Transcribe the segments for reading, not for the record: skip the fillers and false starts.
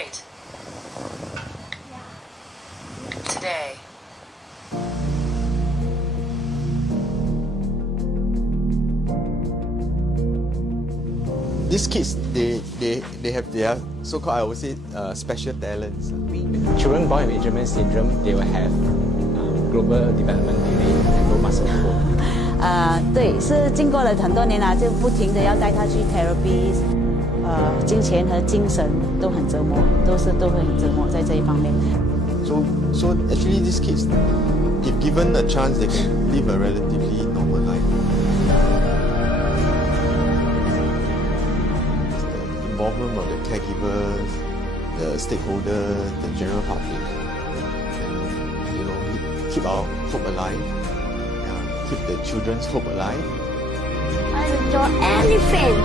Wait. Today. These kids, they have their so-called, I would say, special talents. Children born with Angelman syndrome, they will have global development delay and low muscle tone. 对，是经过了很多年啦，就不停的要带他去 therapy， 金钱和精神都很折磨，都会很折磨在这一方面。So actually, these kids, if given a chance, they can live a relatively normal life. The involvement of the caregivers, the stakeholders, the general public, and keep our hope alive. Keep the children's hope alive. I adore elephant.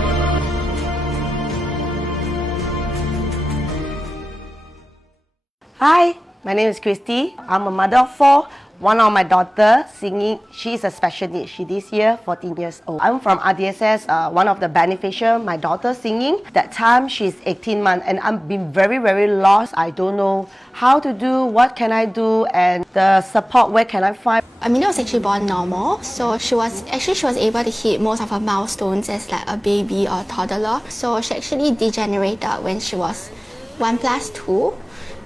Hi, my name is Christy. I'm a mother of 4. One of my daughters singing, she's a special needs. She this year 14 years old. I'm from RDSS, one of the beneficiaries. My daughter singing. That time she's 18 months and I've been very, very lost. I don't know how to do, what can I do, and the support, where can I find? Amelia was actually born normal, so she was able to hit most of her milestones as like a baby or toddler. So she actually degenerated when she was 1+2.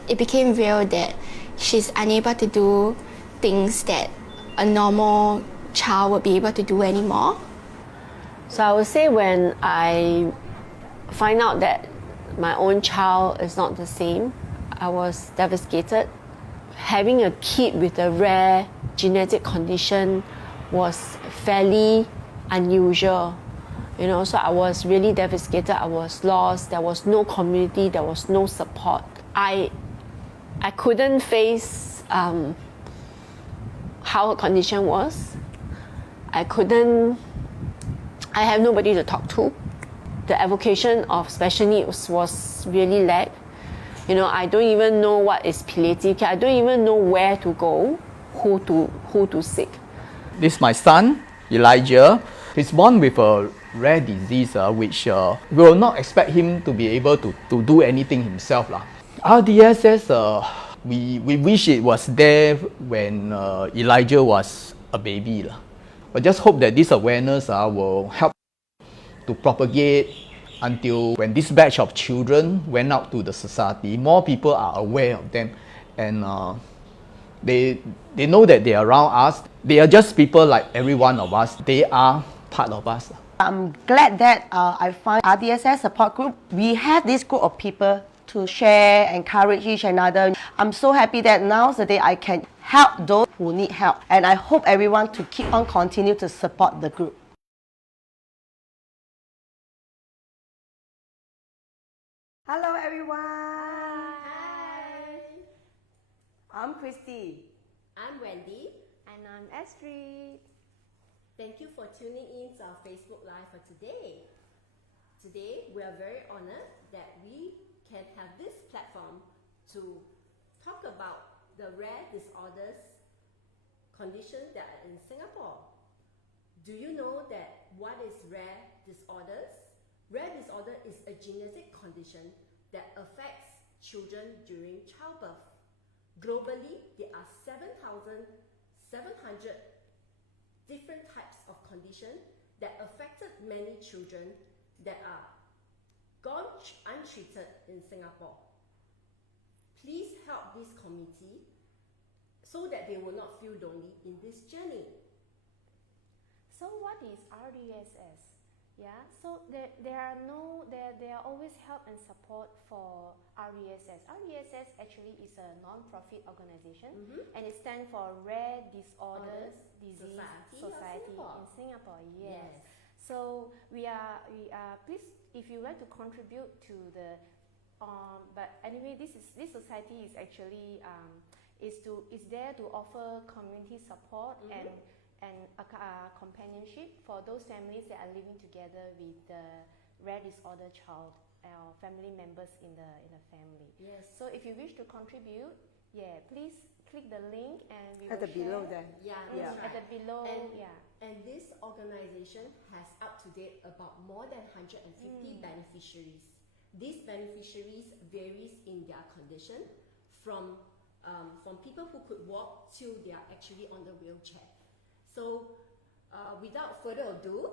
It became real that she's unable to do things that a normal child would be able to do anymore. So I would say when I find out that my own child is not the same, I was devastated. Having a kid with a rare genetic condition was fairly unusual. So I was really devastated. I was lost. There was no community. There was no support. I couldn't face how her condition was. I have nobody to talk to. The advocation of special needs was really lack. I don't even know what is palliative care. I don't even know where to go, who to seek. This is my son, Elijah. He's born with a rare disease which we will not expect him to be able to do anything himself. RDSS, we wish it was there when Elijah was a baby. But just hope that this awareness will help to propagate until when this batch of children went out to the society, more people are aware of them, and they know that they are around us. They are just people like every one of us. They are part of us. I'm glad that I found RDSS support group. We have this group of people to share, encourage each another. I'm so happy that now's the day I can help those who need help, and I hope everyone to keep on continue to support the group. Hello everyone. Hi. I'm Christy. I'm Wendy. And I'm Astrid. Thank you for tuning in to our Facebook Live for today. Today, we are very honored that we can have this platform to talk about the rare disorders conditions that are in Singapore. Do you know that what is rare disorders? Rare disorder is a genetic condition that affects children during childbirth. Globally, there are 7,700 different types of conditions that affected many children that are gone untreated in Singapore. Please help this committee so that they will not feel lonely in this journey. So what is RDSS? Yeah, so there are always help and support for RDSS. RDSS actually is a non-profit organization, and it stands for Rare Disorders Disease Society in Singapore. Yes. So we are please, if you like to contribute to the but anyway, this society is actually is there to offer community support and companionship for those families that are living together with the rare disorder child or family members in the family. Yes. So if you wish to contribute, please click the link and we At will the below share. there. That's right. At the below, And this organization has up to date about more than 150 beneficiaries. These beneficiaries varies in their condition from people who could walk till they are actually on the wheelchair. So without further ado,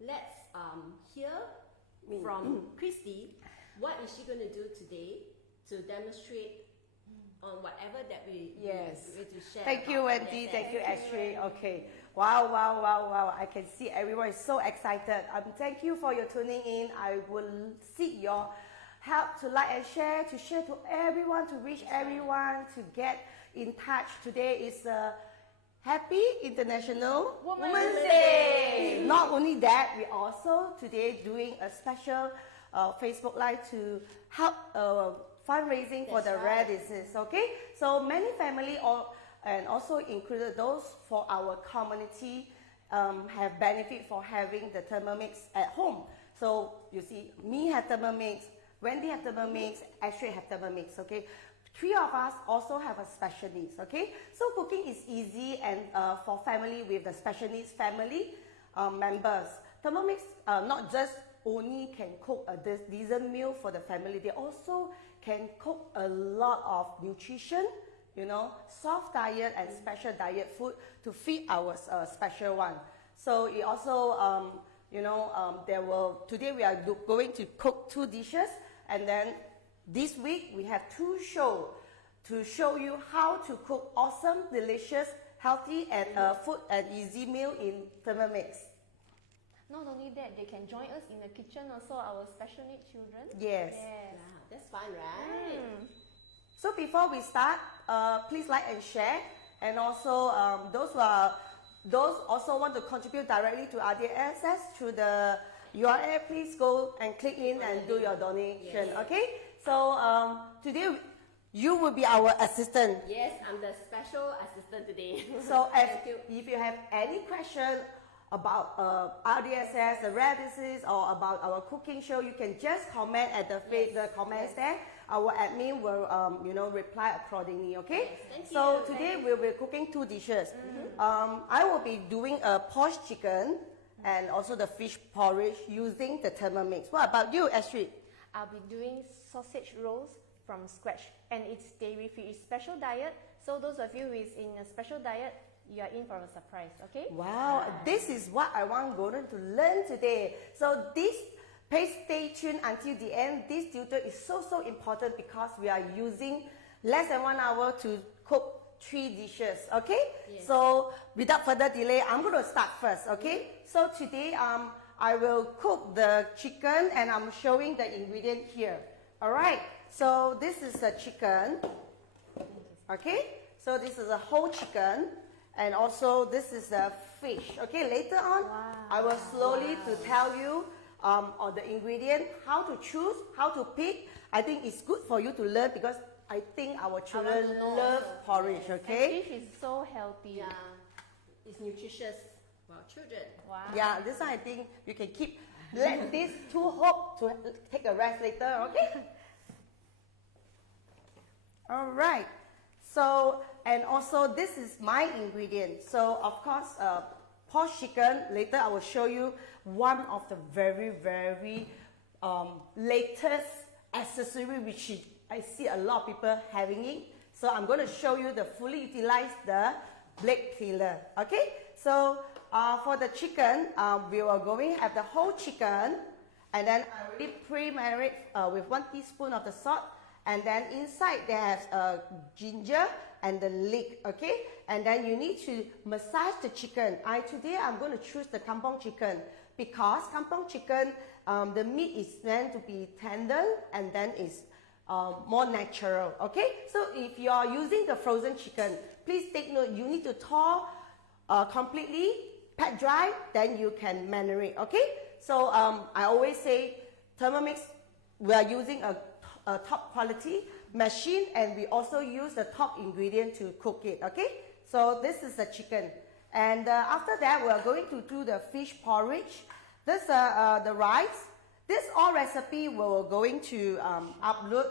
let's hear from Christy. What is she going to do today to demonstrate on whatever that we to share? Thank you, Wendy. Thank you, Astrid. Okay. Wow. I can see everyone is so excited. Thank you for your tuning in. I will seek your help to like and share, to share to everyone, to reach everyone, to get in touch. Today is Happy International Women's Day. Not only that, we also today doing a special Facebook Live to help fundraising for the rare disease. Okay, so many family and also included those for our community have benefit for having the Thermomix at home. So you see, me have Thermomix, Wendy have Thermomix, Astrid have Thermomix. Okay, 3 of us also have a special needs. Okay, so cooking is easy, and for family with the special needs family members, Thermomix not just only can cook a decent meal for the family, they also can cook a lot of nutrition, you know, soft diet and special diet food to feed our special one. So it also, today we are going to cook 2 dishes, and then this week we have 2 shows to show you how to cook awesome, delicious, healthy and food and easy meal in Thermomix. Not only that, they can join us in the kitchen also, our special needs children. Yes. Wow, that's fun, right? So before we start, please like and share, and also those also want to contribute directly to RDSS through the URL, please go and click in and do your donation. Yes. Okay, so today you will be our assistant. Yes, I'm the special assistant today. So if you have any question about RDSS, the rare disease, or about our cooking show, you can just comment at the comments there. Our admin will reply accordingly. Okay. Yes, so today we'll be cooking 2 dishes. I will be doing a poached chicken and also the fish porridge using the Thermomix. What about you, Astrid? I'll be doing sausage rolls from scratch, and it's dairy-free. It's special diet, so those of you who is in a special diet, you are in for a surprise, okay? Wow, this is what I want Gordon to learn today. So please stay tuned until the end. This tutor is so important because we are using less than 1 hour to cook 3 dishes, okay? Yes. So without further delay, I'm going to start first, okay? So today I will cook the chicken, and I'm showing the ingredient here. All right, so this is the chicken, okay? So this is a whole chicken. And also this is the fish. Okay, later on, I will slowly to tell you on the ingredient, how to choose, how to pick. I think it's good for you to learn because I think our children love porridge, okay? And fish is so healthy. Yeah, it's nutritious for children. Wow. Yeah, this one I think you can let these 2 hope to take a rest later, okay? All right. So, and also this is my ingredient. So, of course, poached chicken, later I will show you one of the very latest accessory which I see a lot of people having it. So, I'm going to show you the fully utilized the blade peeler. Okay, so for the chicken, we are going to have the whole chicken, and then I already pre-marinate with 1 teaspoon of the salt. And then inside there has ginger and the leek, okay? And then you need to massage the chicken. Today I'm going to choose the kampong chicken because kampong chicken, the meat is meant to be tender and then it's more natural, okay? So if you are using the frozen chicken, please take note, you need to thaw completely, pat dry, then you can marinate, okay? So I always say Thermomix, we are using a top quality machine, and we also use the top ingredient to cook it, okay? So this is the chicken, and after that we are going to do the fish porridge. This the rice. This all recipe we're going to upload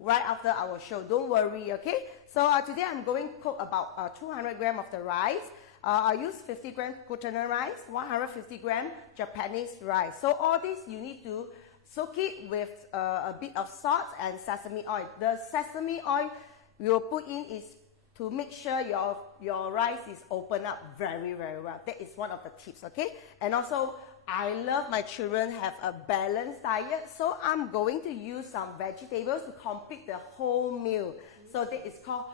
right after our show, don't worry, okay? So today I'm going to cook about 200 grams of the rice. I use 50 grams glutinous rice, 150 grams Japanese rice. So all this you need to soak it with a bit of salt and sesame oil. The sesame oil we will put in is to make sure your rice is open up very, very well. That is one of the tips, okay? And also, I love my children have a balanced diet, so I'm going to use some vegetables to complete the whole meal. So that is called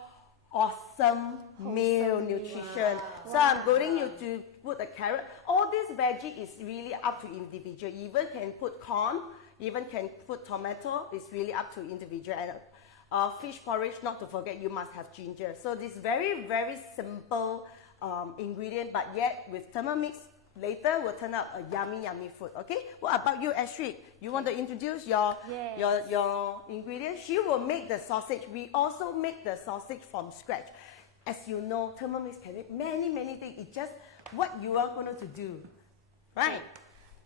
Wholesome meal nutrition. Wow. So I'm going to put a carrot. All this veggie is really up to individual. Even can put corn, even can put tomato. It's really up to individual. And fish porridge, not to forget, you must have ginger. So this very, very simple ingredient, but yet with Thermomix, later will turn out a yummy, yummy food. Okay. What about you, Astrid? You want to introduce your ingredients? She will make the sausage. We also make the sausage from scratch. As you know, Thermomix can make many, many things. It's just what you are going to do, right?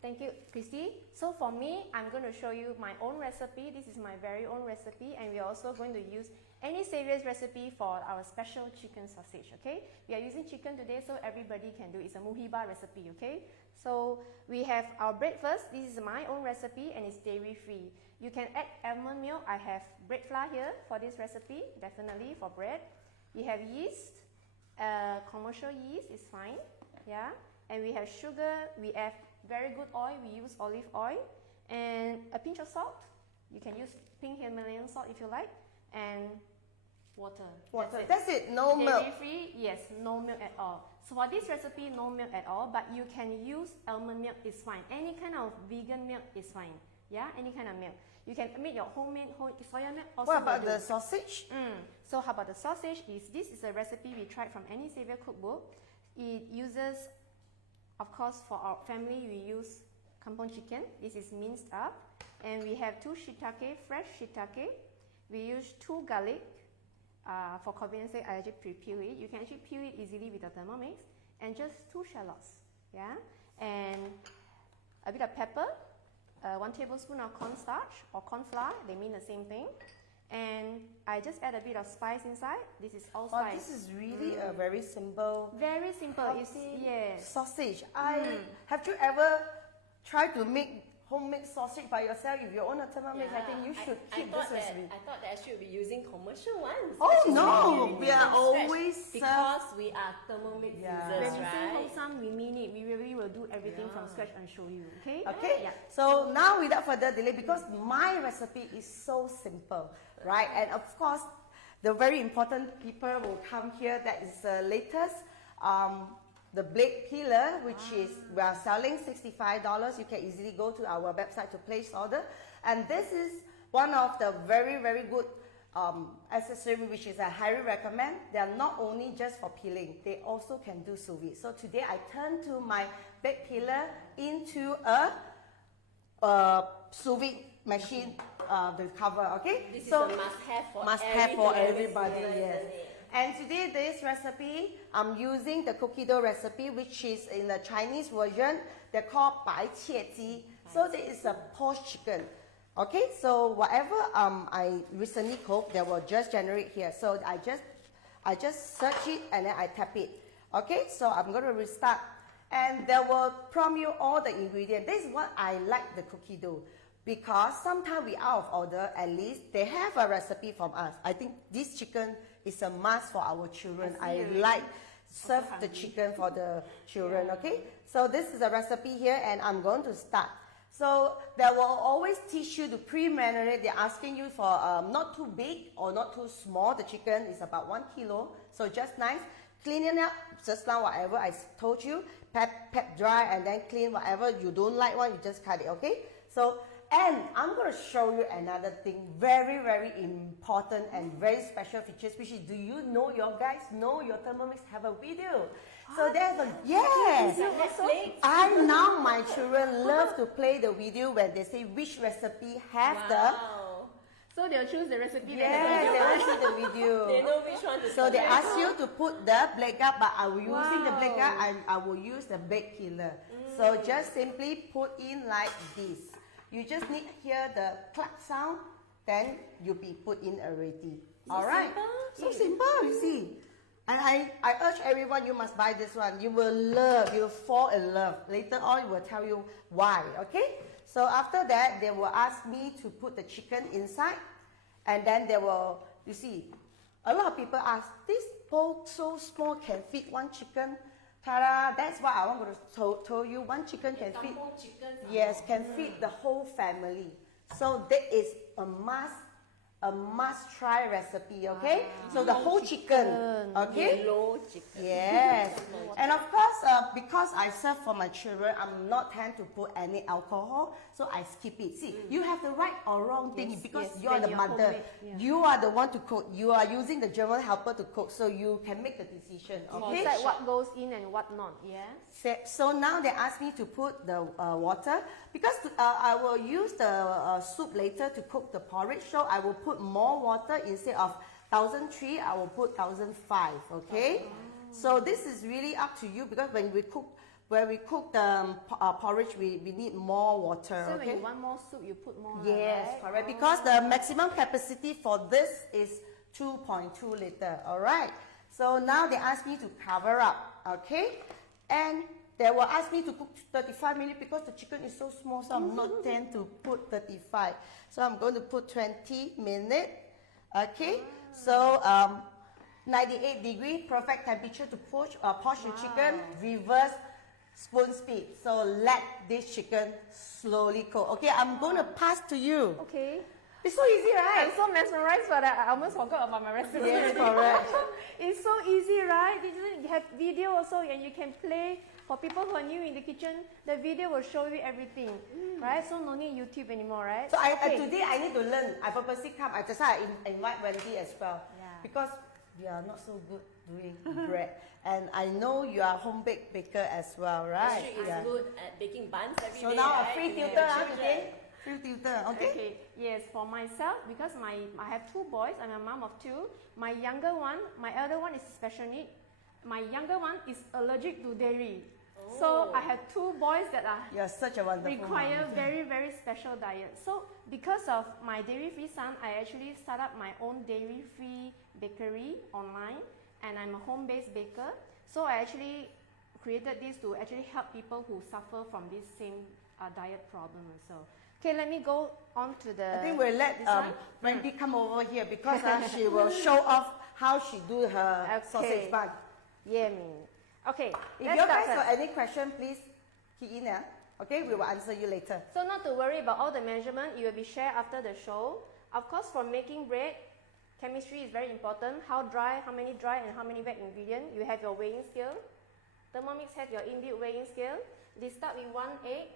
Thank you, Christy. So for me, I'm going to show you my own recipe. This is my very own recipe, and we're also going to use any Saviour's recipe for our special chicken sausage, okay? We are using chicken today, so everybody can do it. It's a muhiba recipe, okay? So we have our bread first. This is my own recipe, and it's dairy-free. You can add almond milk. I have bread flour here for this recipe, definitely for bread. We have yeast. Commercial yeast is fine, yeah? And we have sugar. We have very good oil. We use olive oil and a pinch of salt. You can use pink Himalayan salt if you like, and water. That's it. No milk. Dairy-free, yes, no milk at all. So for this recipe, no milk at all, but you can use almond milk is fine. Any kind of vegan milk is fine. Yeah, any kind of milk. You can make your homemade soya milk. Also what about the sausage? So how about the sausage? This is a recipe we tried from any Saviour cookbook. It uses, of course, for our family, we use kampong chicken. This is minced up. And we have 2 shiitake, fresh shiitake. We use 2 garlic. For convenience sake, I actually pre-peel it. You can actually peel it easily with the Thermomix. And just 2 shallots. Yeah? And a bit of pepper. 1 tablespoon of cornstarch or corn flour. They mean the same thing. And I just add a bit of spice inside. This is all spice. Oh, this is really a very simple. Very simple. You see, yes. Sausage. Have you ever tried to make homemade sausage by yourself? If you own a Thermomix, I think you should keep this recipe. I thought that I should be using commercial ones. Oh no, we are always because we are Thermomix users, When we say right? wholesome, we mean it. We really will do everything from scratch and show you. Okay? Okay. Yeah. So now, without further delay, because my recipe is so simple, right? And of course, the very important people will come here. That is the latest. The blade peeler, which is we are selling $65. You can easily go to our website to place order. And this is one of the very, very good accessory, which is I highly recommend. They are not only just for peeling, they also can do sous vide. So today I turn to my blade peeler into a sous vide machine, the cover. Okay, This is a must-have for everybody. Yes. And today, this recipe, I'm using the cookie dough recipe, which is in the Chinese version. They're called bai qie ji. So this is a poached chicken. Okay, so whatever I recently cooked, they will just generate here. So I just search it and then I tap it. Okay, so I'm going to restart. And they will prompt you all the ingredients. This is what I like the cookie dough. Because sometimes we out of order, at least they have a recipe from us. I think this chicken is a must for our children. I like serve the chicken for the children, okay? So this is a recipe here and I'm going to start. So they will always teach you to pre-marinate. They're asking you for not too big or not too small. The chicken is about 1 kilo, so just nice. Clean it up, just now whatever I told you. Pep dry and then clean whatever you don't like one, you just cut it, okay? So, and I'm going to show you another thing, very, very important and very special features, which is, do you know, your guys know your Thermomix have a video? So there's a, yes! I now my children love to play the video when they say which recipe have So they'll choose the recipe. Yes, they will see the video. They know which one to So they ask you to put the blade guard, but I will using the blade guard, I will use the blade peeler. So just simply put in like this. You just need to hear the clack sound, then you'll be put in already. Alright? So simple, you see. And I urge everyone, you must buy this one. You will love, you'll fall in love. Later on, it will tell you why, okay? So after that, they will ask me to put the chicken inside, and then they will, you see, a lot of people ask, this bowl so small can fit one chicken. Ta-da! That's why I want to tell you, one chicken can fit. Yes, can feed the whole family. So that is a must try recipe, okay? So the whole chicken, okay? Yellow chicken. Yes. And of course, because I serve for my children, I'm not tend to put any alcohol, so I skip it. See, you have the right or wrong thing because you are the mother. You are the one to cook. You are using the German helper to cook, so you can make the decision, okay? Decide what goes in and what not, yeah? So now they ask me to put the water because I will use the soup later to cook the porridge. So I will put more water instead of 1,003. I will put 1,005. Okay. So this is really up to you because when we cook the porridge, we need more water. So okay? when you want more soup, you put more. Yes, right? correct. Because the maximum capacity for this is 2.2 liter. All right. So now they ask me to cover up. Okay. And they will ask me to cook 35 minutes because the chicken is so small, so I'm not tend to put 35. So I'm going to put 20 minutes. Okay, so 98 degree, perfect temperature to poach the chicken, reverse spoon speed. So let this chicken slowly cook. Okay, I'm going to pass to you. Okay. It's so easy, right? I'm so mesmerized by that. I almost forgot about my recipe. Yes, correct. It's so easy, right? You have video also, and you can play. For people who are new in the kitchen, the video will show you everything, right? So no need YouTube anymore, right? So today I need to learn. I purposely come. That's why I invite Wendy as well. Yeah. Because we are not so good doing bread. And I know you are home baked baker as well, right? Astrid is good at baking buns every day. So now right? a free tutor today. Free tutor, okay? Okay, yes, for myself, because I have two boys, I'm a mom of two. My elder one is special need. My younger one is allergic to dairy. So I have two boys that are You're such a wonderful require mom. very, very special diet. So because of my dairy-free son, I actually start up my own dairy-free bakery online, and I'm a home-based baker. So I actually created this to actually help people who suffer from this same diet problem also. Okay, let me go on to the... I think we'll let Wendy come over here because she will show off how she do her sausage bun. Yeah, me. Okay, If you guys have any question, please key in. Okay, we will answer you later. So not to worry about all the measurement, it will be shared after the show. Of course, for making bread, chemistry is very important. How dry, how many dry, and how many wet ingredients. You have your weighing scale. Thermomix has your inbuilt weighing scale. They start with 1 egg.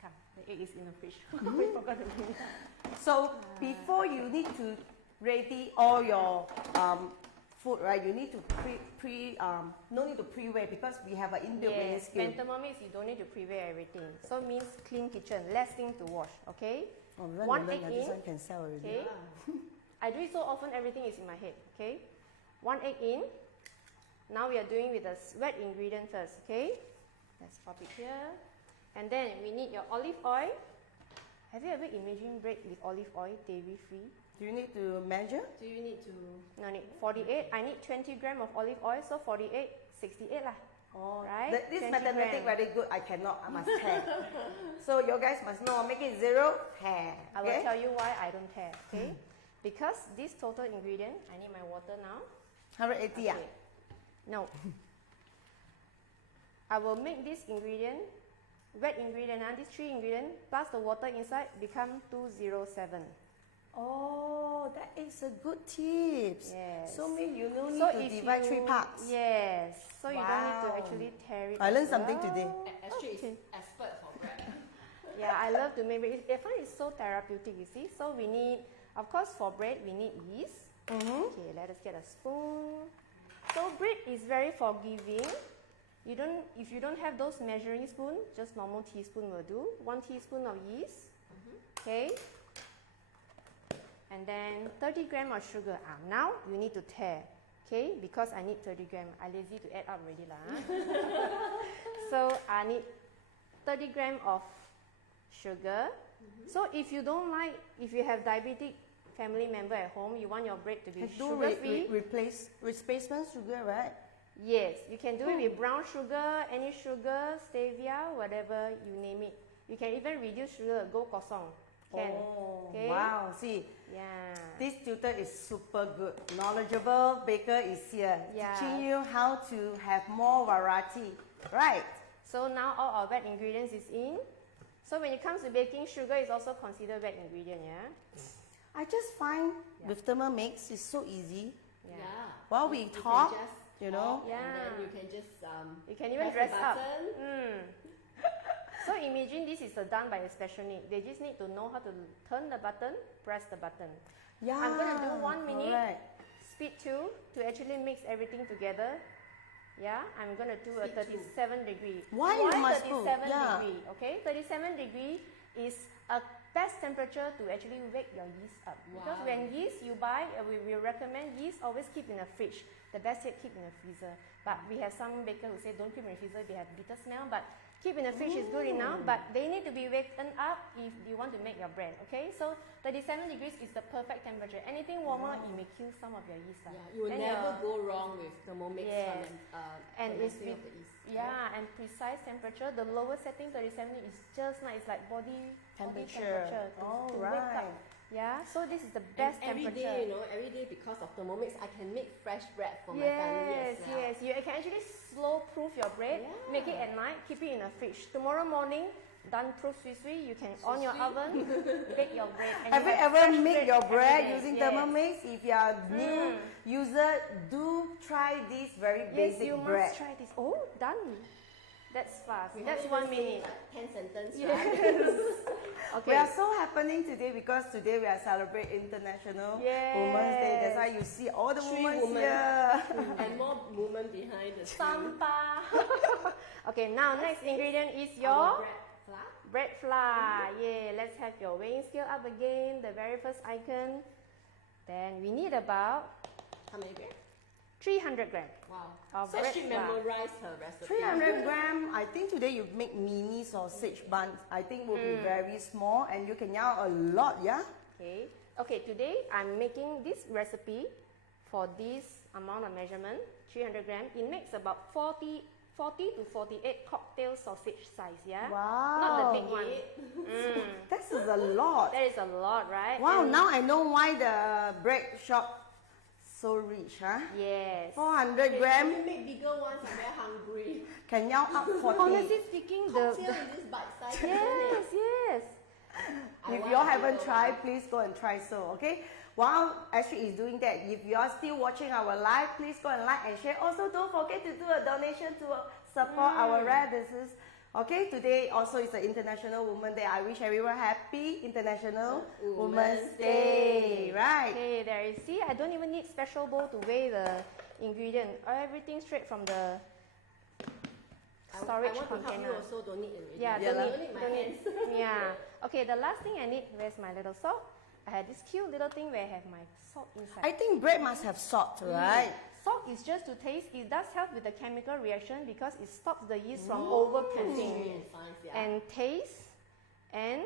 Come, the egg is in the fridge. We forgot to bring it. So before you need to ready all your food, right? You need to no need to pre-weigh because we have an inbuilt weighing scale. When Thermomix, you don't need to pre-weigh everything. So it means clean kitchen, less thing to wash. Okay. Oh, 1 egg in. This one can sell already. Okay. I do it so often, everything is in my head. Okay. 1 egg in. Now we are doing with the wet ingredient first. Okay. Let's pop it here. And then we need your olive oil. Have you ever imagined bread with olive oil, dairy-free? Do you need to measure? Do you need to... No need. 48. I need 20 grams of olive oil, so 48, 68 lah. Oh, right? This 20 mathematics grams. very good. I cannot. I must tear. So you guys must know. Make it 0, tear. I will tell you why I don't tear. Okay? Because this total ingredient, I need my water now. 180. Okay. No. I will make this ingredient, wet ingredient, and these 3 ingredients plus the water inside become 207. Oh, that is a good tips. Yes. So mean you no need to divide 3 parts. Yes. So you don't need to Wow. actually tear it. I learned as something well. today. Astrid is expert for bread. Yeah, I love to make bread. I find it's so therapeutic, you see. So we need, of course, for bread, we need yeast. Okay, let us get a spoon. So bread is very forgiving. If you don't have those measuring spoon, just normal teaspoon will do. 1 teaspoon of yeast. Okay. And then 30 grams of sugar. Now you need to tear. Okay, because I need 30 grams. I lazy to add up already lah. So I need 30 grams of sugar. So if you don't like, if you have diabetic family member at home, you want your bread to be sugar-free. Replacement sugar, right? Yes, you can do it with brown sugar, any sugar, stevia, whatever you name it. You can even reduce sugar, go kosong. Can. Oh, Okay? wow. See, Yeah. this tutor is super good. Knowledgeable baker is here, Yeah. teaching you how to have more variety. Right. So now all our wet ingredients is in. So when it comes to baking, sugar is also considered wet ingredient, yeah? I just find with Thermomix it's so easy. Yeah. While we You can talk, just you know. talk, Yeah. and then you can just You can even press dress the up. button. So imagine this is done by a special need. They just need to know how to turn the button, press the button. Yeah. I'm going to do 1 minute, correct. speed 2 to actually mix everything together. Yeah, I'm going to do a 37 degree. Why you must do? 37 Yeah. degree? Okay, 37 degree is a best temperature to actually wake your yeast up. Because Wow. when yeast you buy, we recommend yeast always keep in the fridge. The best yet keep in the freezer. But we have some bakers who say don't keep in the freezer, they have bitter smell. But keep in the fridge is good enough. But they need to be wakened up if you want to make your bread. Okay, so 37 degrees is the perfect temperature. Anything warmer, it may kill some of your yeast. Yeah, you will And never your- go wrong with Thermomix Yes. And it's fermenting of the yeast. yeah, and precise temperature. The lowest setting 37 is just nice. It's like body Temperature. to Oh, wake up. right. Yeah, so this is the best And every temperature. day, every day because of Thermomix, I can make fresh bread for my family as well. Yes, you can actually slow proof your bread. Yeah. Make it at night. Keep it in the fridge. Tomorrow morning, done proof sui. You can on your oven, bake your bread. And Have you have ever fresh made your every bread day. using Yes. Thermomix? If you are new user, do try this very Yes, basic you bread. must try this. Oh, done. That's fast. We That's haven't 1 even minute. said, like 10 sentences, Yes. right? Okay. We are so happening today because today we are celebrating International Yes. Women's Day. That's why you see all the 3 women women. here. And more women behind the screen. Sampa. Okay, now next ingredient is Our your bread flour. bread flour. Yeah, let's have your weighing scale up again. The very first icon. Then we need about How many grams? 300 grams. Wow. Of So bread she flour. memorized her recipe. 300 gram. I think today you make mini sausage buns. I think will be very small and you can yao a lot, yeah? Okay. Okay, today I'm making this recipe for this amount of measurement, 300 grams. It makes about 40 to 48 cocktail sausage size, yeah? Wow. Not the big one. This is a lot. That is a lot, right? Wow, And now I know why the bread shop so rich, huh? yes. 400 If gram you make bigger ones, I'm very hungry. can yao up 40. Honestly speaking, Cocktail in this bite size. yes, yes. If you all haven't tried, please go and try so, okay? While Astrid is doing that, if you are still watching our live, please go and like and share. Also, don't forget to do a donation to support our RDSS. Okay, today also is the International Women's Day. I wish everyone happy International Women's Day, right? Okay, there you see. I don't even need special bowl to weigh the ingredient. Everything straight from the storage I want to help container. you also, don't need it. Yeah, Yeah, don't need my don't hands. Yeah. Okay, the last thing I need, where's my little salt? I had this cute little thing where I have my salt inside. I think bread must have salt, right? Salt is just to taste. It does help with the chemical reaction because it stops the yeast from overproofing. And science, yeah. And taste, and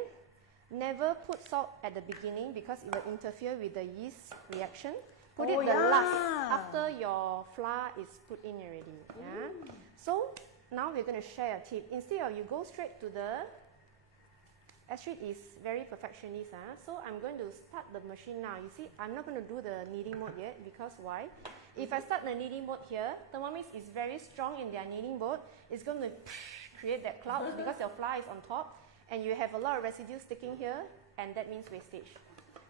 never put salt at the beginning because it will interfere with the yeast reaction. Put Oh, it the yeah. last after your flour is put in already. Yeah. So now we're going to share a tip. Instead of you go straight to the Astrid is very perfectionist, so I'm going to start the machine now. You see, I'm not going to do the kneading mode yet because why? If I start the kneading mode here, Thermomix is very strong in their kneading mode. It's going to create that cloud because your flour is on top and you have a lot of residue sticking here and that means wastage.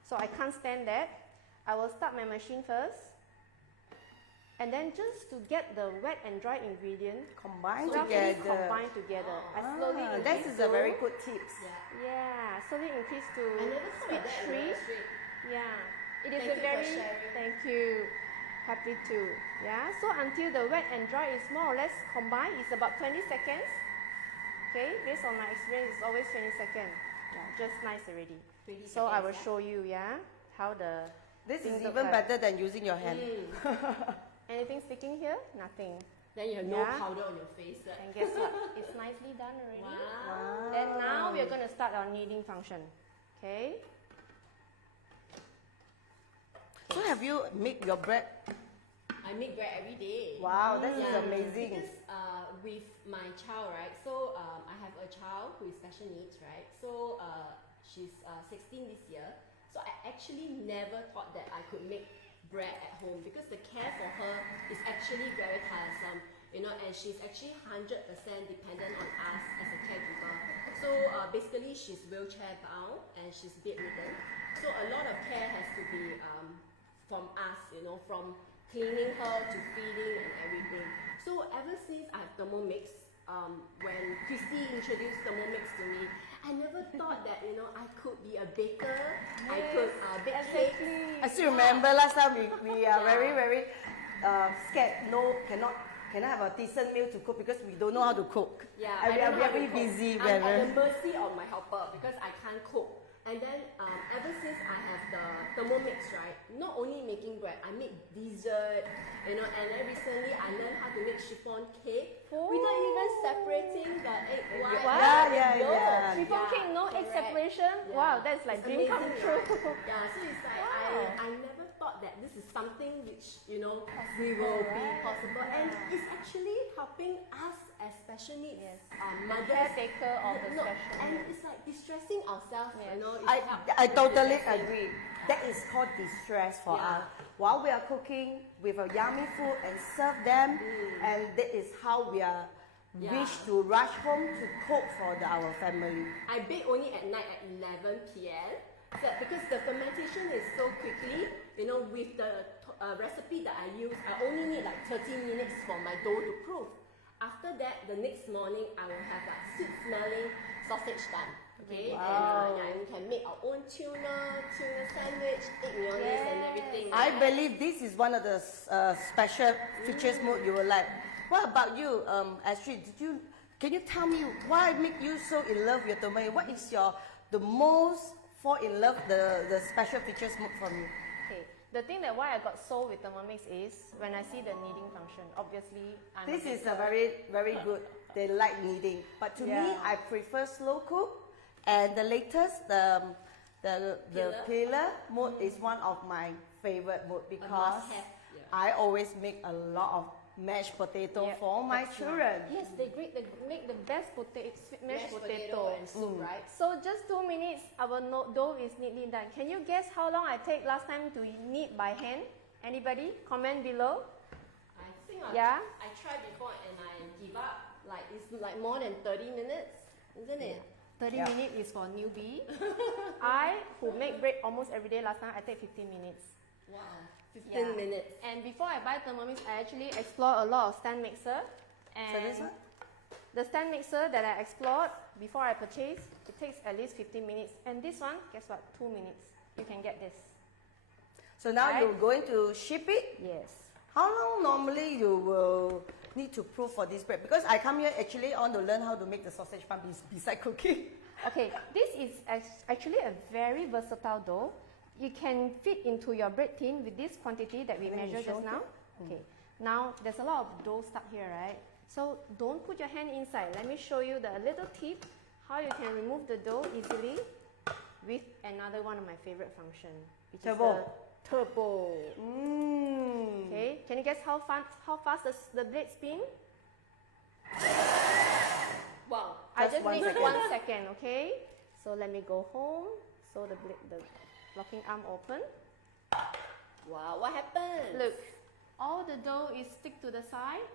So I can't stand that. I will start my machine first and then just to get the wet and dry ingredient Combine roughly together. combine together. I slowly Ah, increase that is a very to- good tips. yeah, slowly increase to I never thought speed of that, 3. Astrid. Yeah, it is Thank a you for very sharing. thank you. Happy to. Yeah, so until the wet and dry is more or less combined, it's about 20 seconds. Okay, based on my experience, it's always 20 seconds. Yeah, just nice already. 20 So I will seconds, show you, yeah, how the This things is look even like. better than using your hand. Anything sticking here? Nothing. Then you have no Yeah. powder on your face. Right? And guess what? It's nicely done already. Wow. Then now we're going to start our kneading function. Okay. So have you made your bread? I make bread every day. Wow, that is Yeah, amazing. Because with my child, right? So I have a child who is special needs, right? So she's 16 this year. So I actually never thought that I could make bread at home because the care for her is actually very tiresome, you know, and she's actually 100% dependent on us as a caregiver. So basically she's wheelchair bound and she's bedridden. So a lot of care has to be from us, you know, from cleaning her to feeding and everything. So ever since I have Thermomix, when Christy introduced Thermomix to me, I never thought that, you know, I could be a baker, I could bake cakes. I still remember last time we are very scared. No, cannot have a decent meal to cook because we don't know how to cook. Yeah, and we are very busy. I'm at the mercy of my helper because I can't cook. And then ever since I have the Thermomix, right, not only making bread, I make dessert, you know, and then recently I learned how to make chiffon cake without even separating the egg white. Yeah. Chiffon cake, no egg separation. Yeah. Wow, that's like It's dream come amazing, true. right? Yeah, so it's like I never thought that this is something which, you know, we will be possible, and it's actually helping us as special needs mothers. Caretaker of the special and needs. it's like distressing ourselves, you know. I totally agree. That is called distress for us. While we are cooking with a yummy food and serve them, and that is how we are wish to rush home to cook for our family. I bake only at night at 11 p.m. Because the fermentation is so quickly, you know, with the recipe that I use, I only need like 30 minutes for my dough to proof. After that, the next morning, I will have like sweet-smelling sausage done. Okay, and we can make our own tuna sandwich, egg mayonnaise, and everything. I believe this is one of the special features mode you will like. What about you, Astrid? Can you tell me why make you so in love with Thermomix? What is the most fall in love the special features mode from you? Okay, the thing that why I got sold with Thermomix is when I see the kneading function. Obviously, This is a very good. They like kneading, but to me, I prefer slow cook. And the latest, the peeler mode is one of my favorite mode because I always make a lot of mashed potato for my children. Yes, they make the best mashed potato and soup, right? So just 2 minutes, our dough is neatly done. Can you guess how long I take last time to knead by hand? Anybody? Comment below. I think I tried before and I give up. Like it's like more than 30 minutes, isn't it? 30 minutes is for newbie. I, who make bread almost every day last time, I take 15 minutes. Wow, 15 minutes. And before I buy Thermomix, I actually explore a lot of stand mixer. And So this one? the stand mixer that I explored before I purchased, it takes at least 15 minutes. And this one, guess what? 2 minutes. You can get this. So now you're going to ship it? Yes. How long normally you will need to proof for this bread? Because I come here actually on to learn how to make the sausage bun beside cooking. Okay, this is actually a very versatile dough. You can fit into your bread tin with this quantity that we measured just now. Okay, now there's a lot of dough stuck here, right? So don't put your hand inside. Let me show you the little tip how you can remove the dough easily with another one of my favorite functions, which is the turbo. Okay, can you guess how fast the blade spin? Wow. I just need 1 second, okay? So let me go home. So the locking arm open. Wow, what happened? Look, all the dough is stick to the side.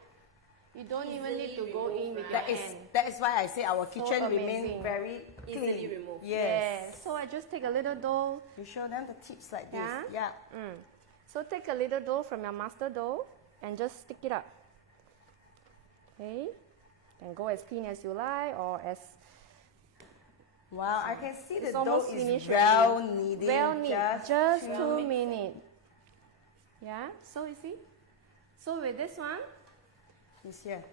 You don't even need to go in with your That hand. is why I say our kitchen remains very Easily clean. removed. Yes. So I just take a little dough. You show them the tips like this. Yeah? Yeah. So take a little dough from your master dough and just stick it up. Okay? And go as clean as you like or as... Wow, I can see the It's dough almost is finished well already. kneaded. Well kneaded, just 2 minutes. Yeah, so you see? So with this one, It's here.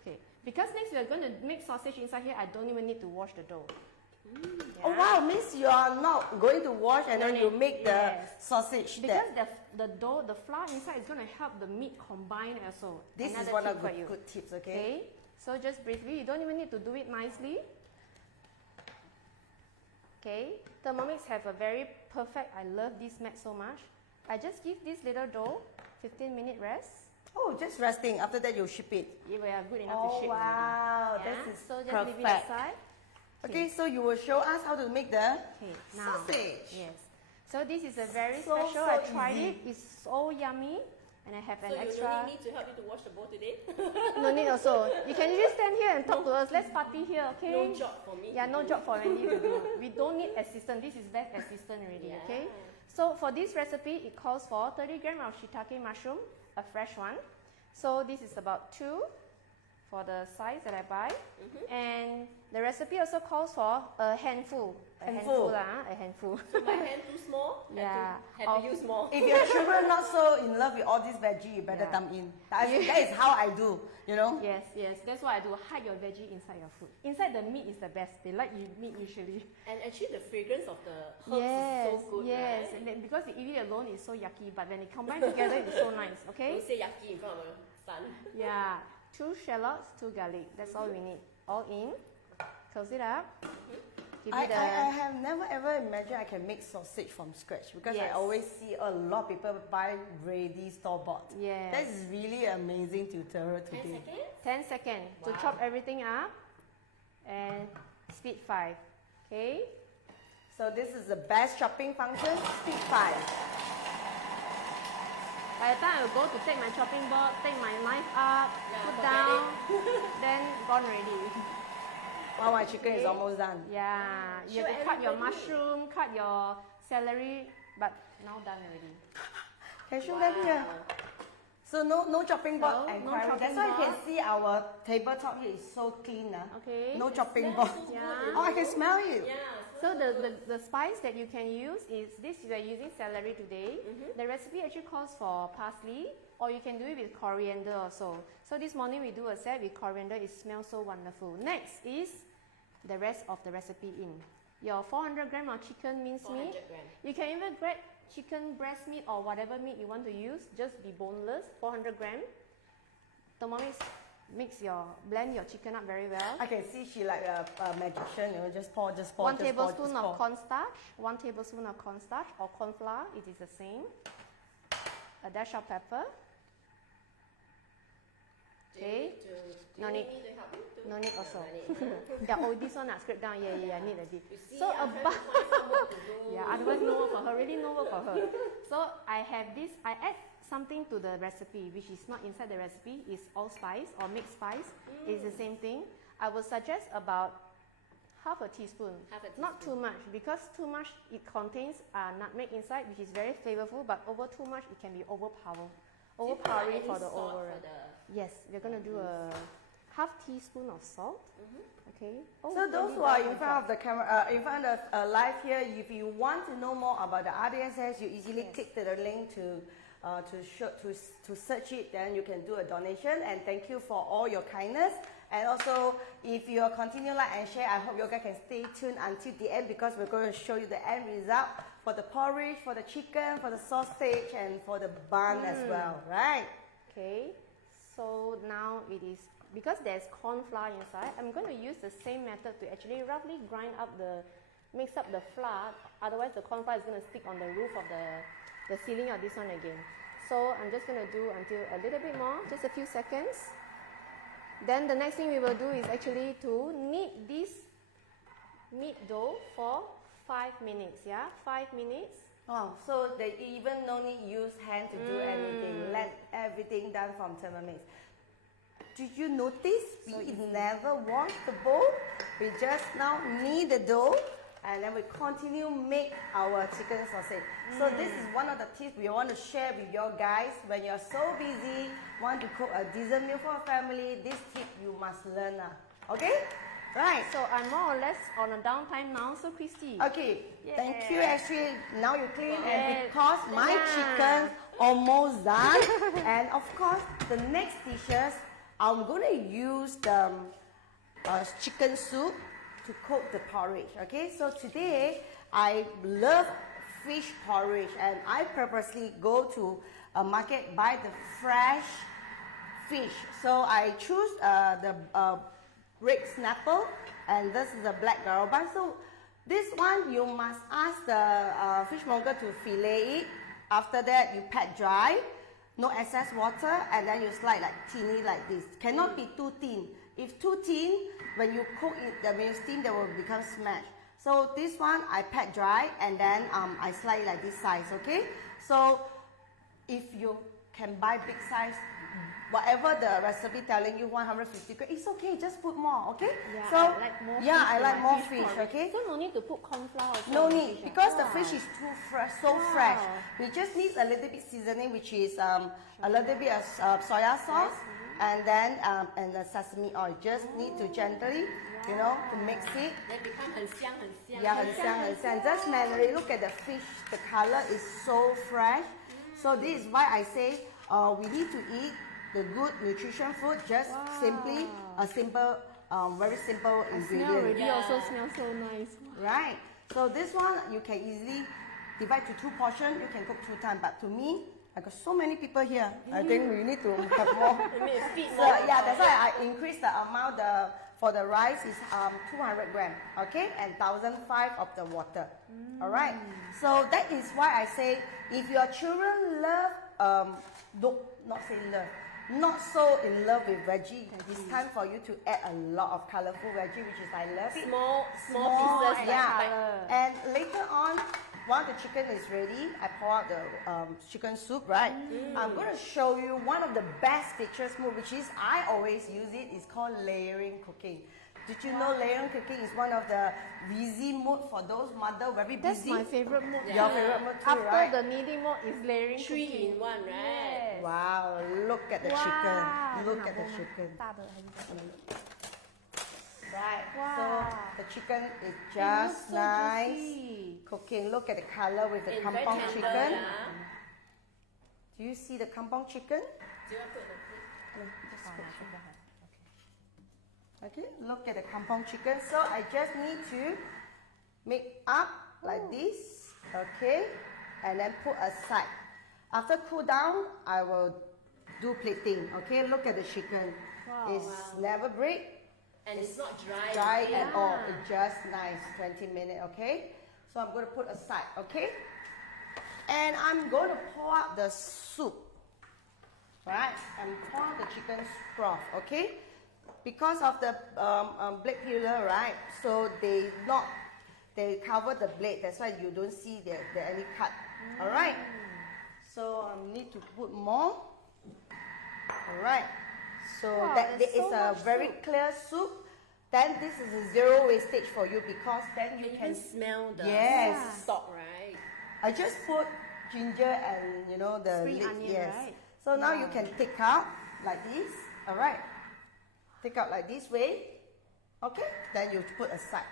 okay, because next we are going to make sausage inside here, I don't even need to wash the dough. Oh wow, means you are not going to wash and then you make the sausage. Because the dough, the flour inside is going to help the meat combine also. This is Another one tip of for the you. good tips, okay? Okay, so just briefly, you don't even need to do it nicely. Okay, Thermomix have a very perfect, I love this mat so much. I just give this little dough 15-minute rest. Oh, just resting. After that, you ship it. Yeah, we are good enough to ship. Wow, already. this is so just perfect. leave it aside. Okay, so you will show us how to make the now, sausage. Yes. So this is a very So special. I tried easy. it. It's so yummy. And I have an So extra. you don't need me to help you to wash the bowl today? No need also. You can just stand here and talk to us. Let's party here, okay? No job for me. Yeah, no job for Wendy to do. We don't need assistant. This is best assistant already, Yeah. okay? So for this recipe, it calls for 30 grams of shiitake mushroom, a fresh one. So this is about 2 for the size that I buy. And the recipe also calls for a handful. A handful. A handful. So my hand too small? Yeah. Have to use more. If your children not so in love with all this veggie, you better dump in. That is how I do, you know? Yes, yes. That's why I do. Hide your veggie inside your food. Inside the meat is the best. They like meat usually. And actually the fragrance of the herbs is so good, yes. right? And then because you eat it alone, it's so yucky. But when it combined together, it's so nice. Okay? Don't say yucky in front of your son. Yeah. 2 shallots, 2 garlic. That's all we need. All in. Close it up. Give I it a... have never ever imagined I can make sausage from scratch because I Yes. always see a lot of people buy ready store-bought. Yes. That is really amazing tutorial 10 today. seconds? 10 seconds to chop everything up. And speed 5. Okay? So this is the best chopping function, speed 5. By the time I go to take my chopping board, take my knife up, put forget down, then gone already. Wow, my chicken is almost done. Yeah, you Show have to cut your everybody. mushroom, cut your celery, but now done already. Can you show them here? So no chopping board No, and no quarry. chopping That's why you can board. see our tabletop here is so clean. Okay. No chopping smells board. so Yeah. Oh, I can smell it. Yeah. So the spice that you can use is this. We are using celery today. The recipe actually calls for parsley, or you can do it with coriander also. So this morning we do a set with coriander. It smells so wonderful. Next is the rest of the recipe in. Your 400 grams of chicken minced meat. 400 grams. You can even grab chicken breast meat or whatever meat you want to use. Just be boneless. 400 grams. Thermomix, blend your chicken up very well. I can see she like a magician, you know, just pour, 1 just pour. tablespoon of cornstarch, 1 tablespoon of cornstarch or corn flour, it is the same. A dash of pepper. Okay. No need. To help you to? No need also. No need. Yeah, oh, this one scrape down. Yeah, need a bit. You see, So I'm about trying to find someone to do. yeah, otherwise no work for her. Really no work for her. So I have this. I add something to the recipe which is not inside the recipe. It's allspice or mixed spice. It's the same thing. I would suggest about half a teaspoon. Not too much because too much it contains nutmeg inside, which is very flavorful. But over too much, it can be overpowering for the overall. Yes, we're gonna do a half teaspoon of salt. Okay. Oh, So those who are in front of the camera, in front of live here, if you want to know more about the RDSS, you easily click to the link to search it. Then you can do a donation. And thank you for all your kindness. And also, if you continue like and share, I hope you guys can stay tuned until the end because we're going to show you the end result for the porridge, for the chicken, for the sausage, and for the bun as well, right? Okay. So now it is, because there's corn flour inside, I'm going to use the same method to actually roughly mix up the flour. Otherwise the corn flour is going to stick on the roof of the ceiling of this one again. So I'm just going to do until a little bit more, just a few seconds. Then the next thing we will do is actually to knead this meat dough for 5 minutes, 5 minutes. Oh, so they even no need use hand to do anything. Let everything done from Thermomix. Did you notice we never wash the bowl? We just now knead the dough and then we continue make our chicken sausage. So this is one of the tips we want to share with your guys. When you're so busy, want to cook a decent meal for a family, this tip you must learn. Okay? Right. So I'm more or less on a downtime now, so Christy. Okay, thank you Astrid. Now you clean Yes. and because my chicken's almost done. And of course, the next dishes, I'm gonna use the chicken soup to cook the porridge. Okay, so today I love fish porridge and I purposely go to a market buy the fresh fish. So I choose the red snapper and this is a black garoban. So this one you must ask the fishmonger to fillet it. After that you pat dry no excess water, and then you slide like teeny like this. Cannot be too thin. If too thin, when you cook it, when you steam, they will become smashed. So this one I pat dry, and then I slide like this size, okay? So if you can buy big size, whatever the recipe telling you 150 grams, it's okay, just put more, okay? Yeah, so I like more fish. I like more fish fish, porridge. okay? So no need to put corn flour also No on the need, fish, because the Wow. fish is too fresh, so fresh. We just need a little bit seasoning, which is a little bit of soya sauce, and then and the sesame oil. Just need to gently, you know, to mix it. Then become 很香很香. Yeah, 很香很香. Just marinate. Look at the fish. The color is so fresh. So this is why I say we need to eat the good nutrition food. Just simply a simple, very simple ingredient. Smell already also smells so nice. Right. So this one you can easily divide to 2 portions. You can cook 2 times. But to me, I got so many people here. I think we need to have more. So yeah, that's why I increased the amount. For the rice is 200 grams, okay, and 1,005 of the water. All right. So that is why I say if your children love, not so in love with veggie, it's time for you to add a lot of colorful veggie, which is I love it. Small pieces. Yeah. And later on, once the chicken is ready, I pour out the chicken soup, right? I'm going to show you one of the best pictures move, which is I always use it. It's called layering cooking. Did you know layering cooking is one of the busy mode for those mother very busy? That's my favorite mode. Your favorite mode too, After right? the needy mode is layering 3 cooking. in 1, right? Yes. Wow, look at the chicken. Look at the chicken. 大的还是小的？ Right. Wow. So the chicken is It just looks so nice juicy. cooking. Look at the color with the It's very kampong tender, chicken. yeah. Do you see the kampong chicken? Do you want to put the Okay, look at the kampong chicken. So I just need to make up like this, okay, and then put aside. After cool down, I will do plating. Okay, look at the chicken. It's never break. And it's not dry. Dry at all. It's just nice. 20 minutes. Okay. So I'm going to put aside. Okay. And I'm going to pour out the soup. Right. And pour out the chicken broth. Okay. Because of the blade peeler, right? So they cover the blade. That's why you don't see the any cut. All right. So I need to put more. All right. So that is a very clear soup. Then this is a zero wastage for you because then you can smell the stock, right? I just put ginger and the Spring leek, onion, yes. right? So now you can take out like this. All right. Take out like this way. Okay. Then you put aside.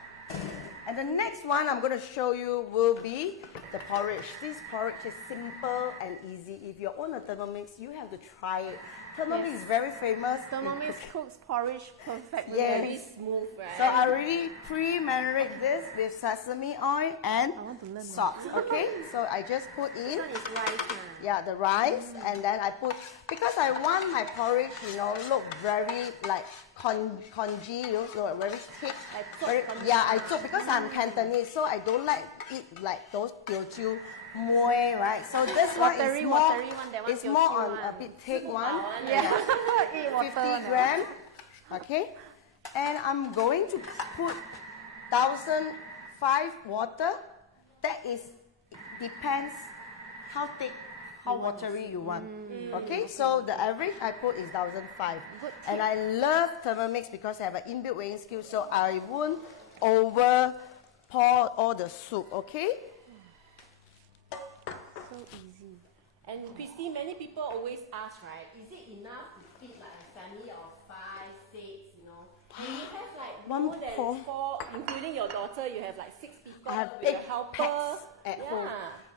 And the next one I'm going to show you will be the porridge. This porridge is simple and easy. If you own a Thermomix, you have to try it. Thermomix is very famous. Thermomix cooks porridge perfectly. Yes. Very smooth, right? So I already pre-marinate this with sesame oil and salt. Okay, so I just put in the rice, and then I put, because I want my porridge, look very like congee, very thick. I took because I'm Cantonese, so I don't like it like those Teoh muay, right? So this one is more, it's more on a bit thick one. Yeah, 50 grams. Okay, and I'm going to put 1,005 water. That is depends how thick, how watery you want. Okay, so the average I put is 1,005. And I love Thermomix because I have an inbuilt weighing skill, so I won't over pour all the soup. Okay. So easy. And Christy, many people always ask, right? Is it enough to feed like a family of 5, 6? Do you have like more than 4, including your daughter? You have like 6 people. I have with 8 a helper pets at home.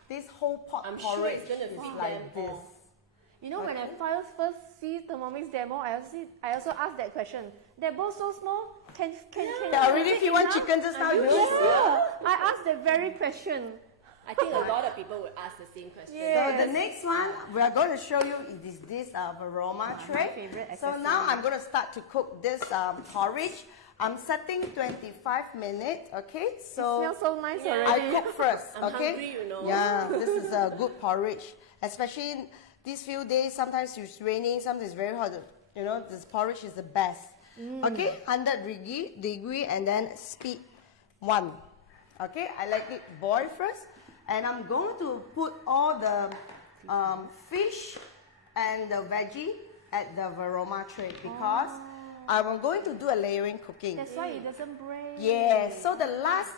This whole pot I'm sure porridge it's gonna is feed like them this. all. When I first see Thermomix demo, I also asked that question. They're both so small. Can They already feed one chicken just now. I asked that very question. I think a lot of people would ask the same question. So the next one we are going to show you is this aroma tray. So now I'm going to start to cook this porridge. I'm setting 25 minutes. Okay, so It smells so nice already. I cook first. I'm okay, hungry, Yeah, this is a good porridge, especially these few days, sometimes it's raining, sometimes it's very hot. You know, this porridge is the best. Okay, 100 degree and then speed 1. Okay, I like it boil first. And I'm going to put all the fish and the veggie at the varoma tray because I'm going to do a layering cooking. That's why it doesn't break. Yes, so the last,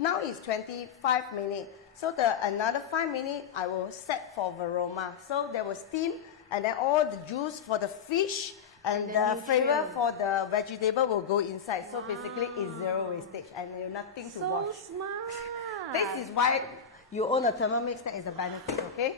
now is 25 minutes. So another 5 minutes I will set for varoma. So there will steam and then all the juice for the fish and the flavor for the vegetable will go inside. So basically it's zero wastage and nothing to wash. So smart. This is why you own a Thermomix, that is the benefit, okay?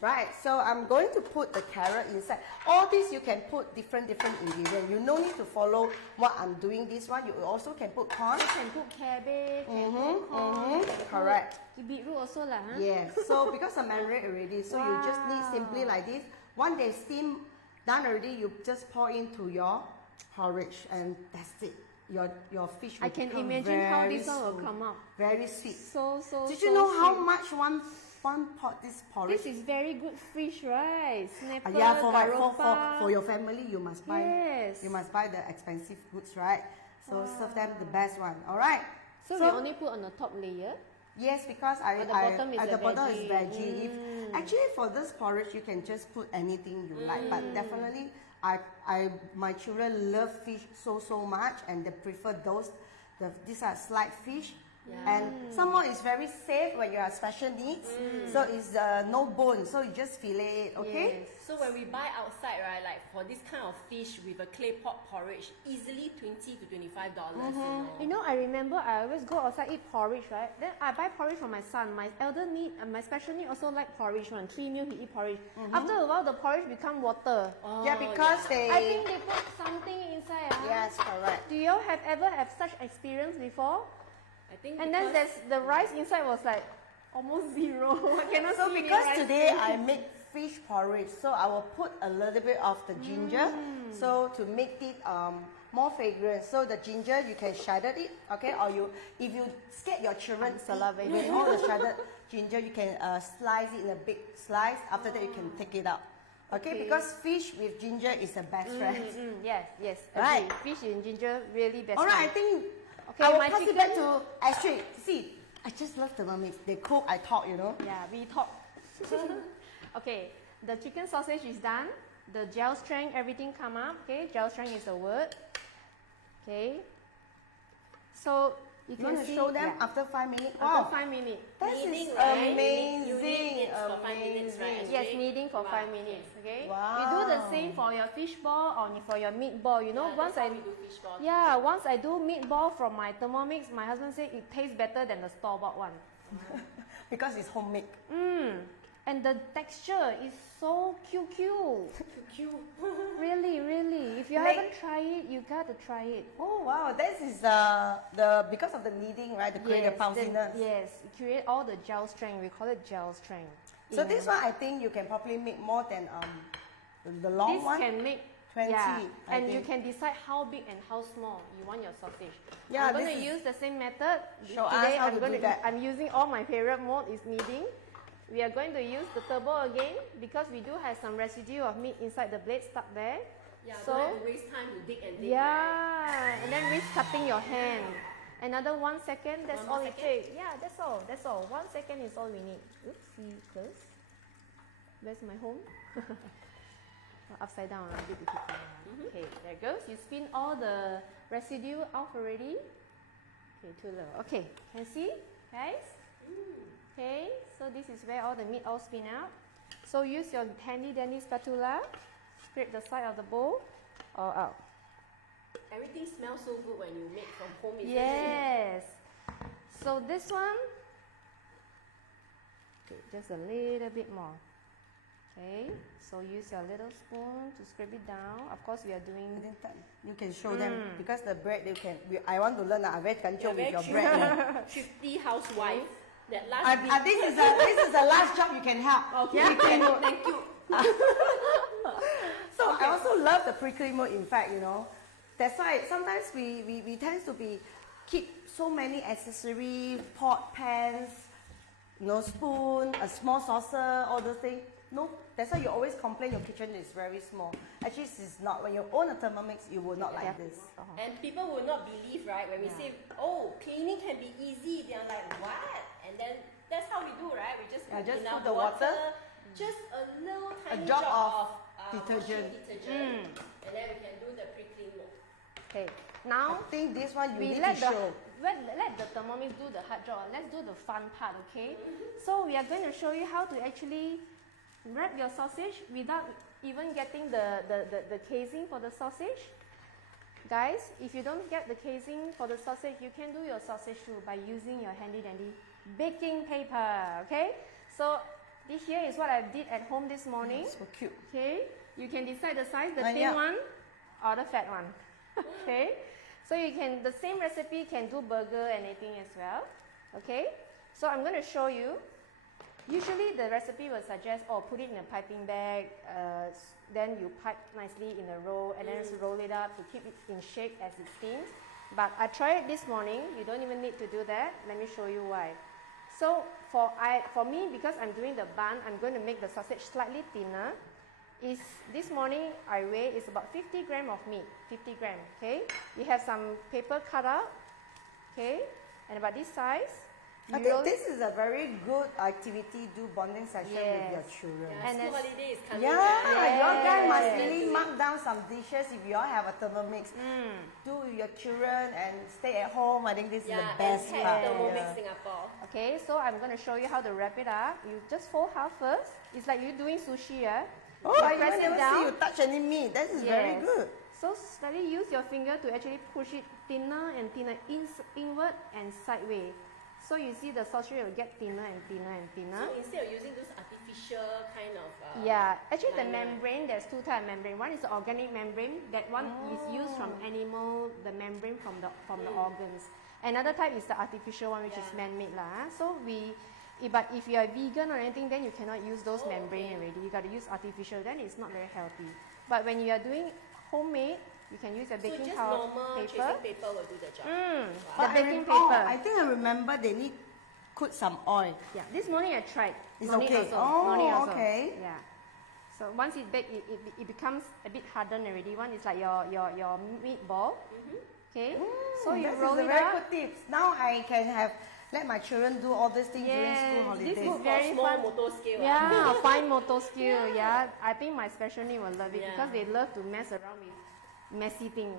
Right, so I'm going to put the carrot inside. All this you can put different ingredients. You no need to follow what I'm doing this one. You also can put corn. You can put cabbage, can put corn. Correct. Beetroot also lah. Huh? Yes, so because I marinate already, so you just need simply like this. Once they steam done already, you just pour into your porridge and that's it. Your fish will I can become imagine how this one will smooth, come out. very sweet. Did you so know how sweet. much one pot this porridge? This is very good fish, right? Snapper, Yeah, garoupa. for your family, you must buy. Yes. You must buy the expensive goods, right? So serve them the best one. All right. So we only put on the top layer. Yes, because At the bottom is at the the bottom is veggie. veggie. If, actually, for this porridge, you can just put anything you like. But definitely, my children love fish so much, and they prefer these are sliced fish. And some more is very safe when you have special needs. So it's no bone, so you just fillet it, okay? Yes. So when we buy outside, right, like for this kind of fish with a clay pot porridge, easily $20 to $25. You know, I remember I always go outside eat porridge, right? Then I buy porridge for my son. My elder need and my special need also like porridge one. 3 meals he eat porridge. After a while, the porridge become water. Yeah, because they... I think they put something inside. Yes, correct. Do you all ever have such experience before? I think And then the rice inside was like almost zero. I cannot So see because rice. today I make fish porridge, so I will put a little bit of the ginger, so to make it more fragrant. So the ginger you can shredded it, okay? Or if you scared your children salivating. with all the shredded ginger, you can slice it in a big slice. After that you can take it out. Okay, because fish with ginger is the best friend. Yes, Right. agree. Fish and ginger really best. All right, I friend. think Okay, I will my pass it chicken- back to Astrid. See, I just love Thermomix. They cook, I talk, you know. Yeah, we talk. Okay, the chicken sausage is done. The gel strength, everything come up. Okay, gel strength is the word. Okay. So you You can want to see show them yeah. after 5 minutes? After 5 minutes. This Kneading, is right? amazing. You knead it for 5 minutes, right? amazing. Yes, kneading for Wow. 5 minutes. Okay. Wow. You do the same for your fish ball or for your meatball. You know, Yeah, once that's I how we do fish ball. yeah, once I do meatball from my Thermomix, my husband said it tastes better than the store bought one. Because it's homemade. And the texture is so cute. Really, really. If you Like- haven't tried it, you gotta try it. Oh wow, this is because of the kneading, right? To create the bounciness. Yes, it create all the gel strength. We call it gel strength. So this one, I think you can probably make more than the long This one. can make 20, yeah, I and you think. can decide how big and how small you want your sausage. Yeah, I'm going this to is- use the same method. Show us Today how I'm to going do that. I'm using all my favorite mode is kneading. We are going to use the turbo again because we do have some residue of meat inside the blade stuck there. Yeah, so don't have to waste time to dig and dig. yeah, and then risk cutting your hand. Another 1 second, that's One all more it second? takes. Yeah, that's all. 1 second is all we need. Oopsie, close. Where's my home? Upside down, a bit difficult. Okay, there goes. You spin all the residue off already. Okay, too low. Okay, can see, guys? Okay, so this is where all the meat all spin out. So use your handy dandy spatula, scrape the side of the bowl, all out. Everything smells so good when you make from home, isn't it? Yes. So this one, okay, just a little bit more. Okay, so use your little spoon to scrape it down. Of course, we are doing. You can show them because the bread I want to learn. I very You're kanchiong with very your bread. thrifty housewife. That last bit. This is the last job you can help. Okay, thank you. So I also love the prickly mode. In fact, you know, that's why sometimes we tend to keep so many accessories, pot, pans, you know, spoon, a small saucer, all those things. no, that's why you always complain your kitchen is very small. Actually, it's not. When you own a Thermomix, you will not like this. And people will not believe, right? When we say, oh, cleaning can be easy, they're like, what? And then that's how we do, right? We just put just enough put the water, just a little tiny drop drop of detergent. And then we can do the pre-clean mode. Okay, now I think this one you we need let to the show. let the Thermomix do the hard job. Let's do the fun part, okay? So we are going to show you how to actually wrap your sausage without even getting the casing for the sausage. Guys, if you don't get the casing for the sausage, you can do your sausage too by using your handy dandy baking paper, okay? So this here is what I did at home this morning. So cute. Okay, you can decide the size, the thin one or the fat one. Okay, so you can, the same recipe can do burger and anything as well. Okay, so I'm going to show you. Usually the recipe will suggest, oh, put it in a piping bag, then you pipe nicely in a row and then roll it up to keep it in shape as it steams. But I tried it this morning. You don't even need to do that. Let me show you why. So for me, because I'm doing the bun, I'm going to make the sausage slightly thinner. This morning I weigh is about 50 grams of meat, 50 grams, okay? You have some paper cut out, okay? And about this size. I think this is a very good activity, do bonding session with your children. Yeah, and school holiday is coming. Your guys must really mark down some dishes if you all have a Thermomix. Do with your children and stay at home. I think this is the best part. Thermomix Singapore. Okay, so I'm going to show you how to wrap it up. You just fold half first. It's like you're doing sushi, Oh, I never see you touch any meat. That is very good. So slightly use your finger to actually push it thinner and thinner, inward and sideways. So you see the sausage will get thinner and thinner and thinner. So instead of using those artificial kind of... actually the membrane, there's two types of membrane. One is the organic membrane. That one is used from animal, the membrane from the organs. Another type is the artificial one, which is man-made. So but if you are vegan or anything, then you cannot use those membrane already. You got to use artificial, then it's not very healthy. But when you are doing homemade, you can use a baking powder paper. Paper will do the job. The baking paper. I think I remember they need put some oil. Yeah, this morning I tried. It's morning okay. Also. Okay. Yeah. So once it bakes, it becomes a bit hardened already. One is like your meatball. Okay. So you roll it up. Very good tips. Now I can let my children do all these things during school holidays. This is very small motor skill. Yeah, fine motor skill. Yeah, I think my special need will love it because they love to mess around with messy things.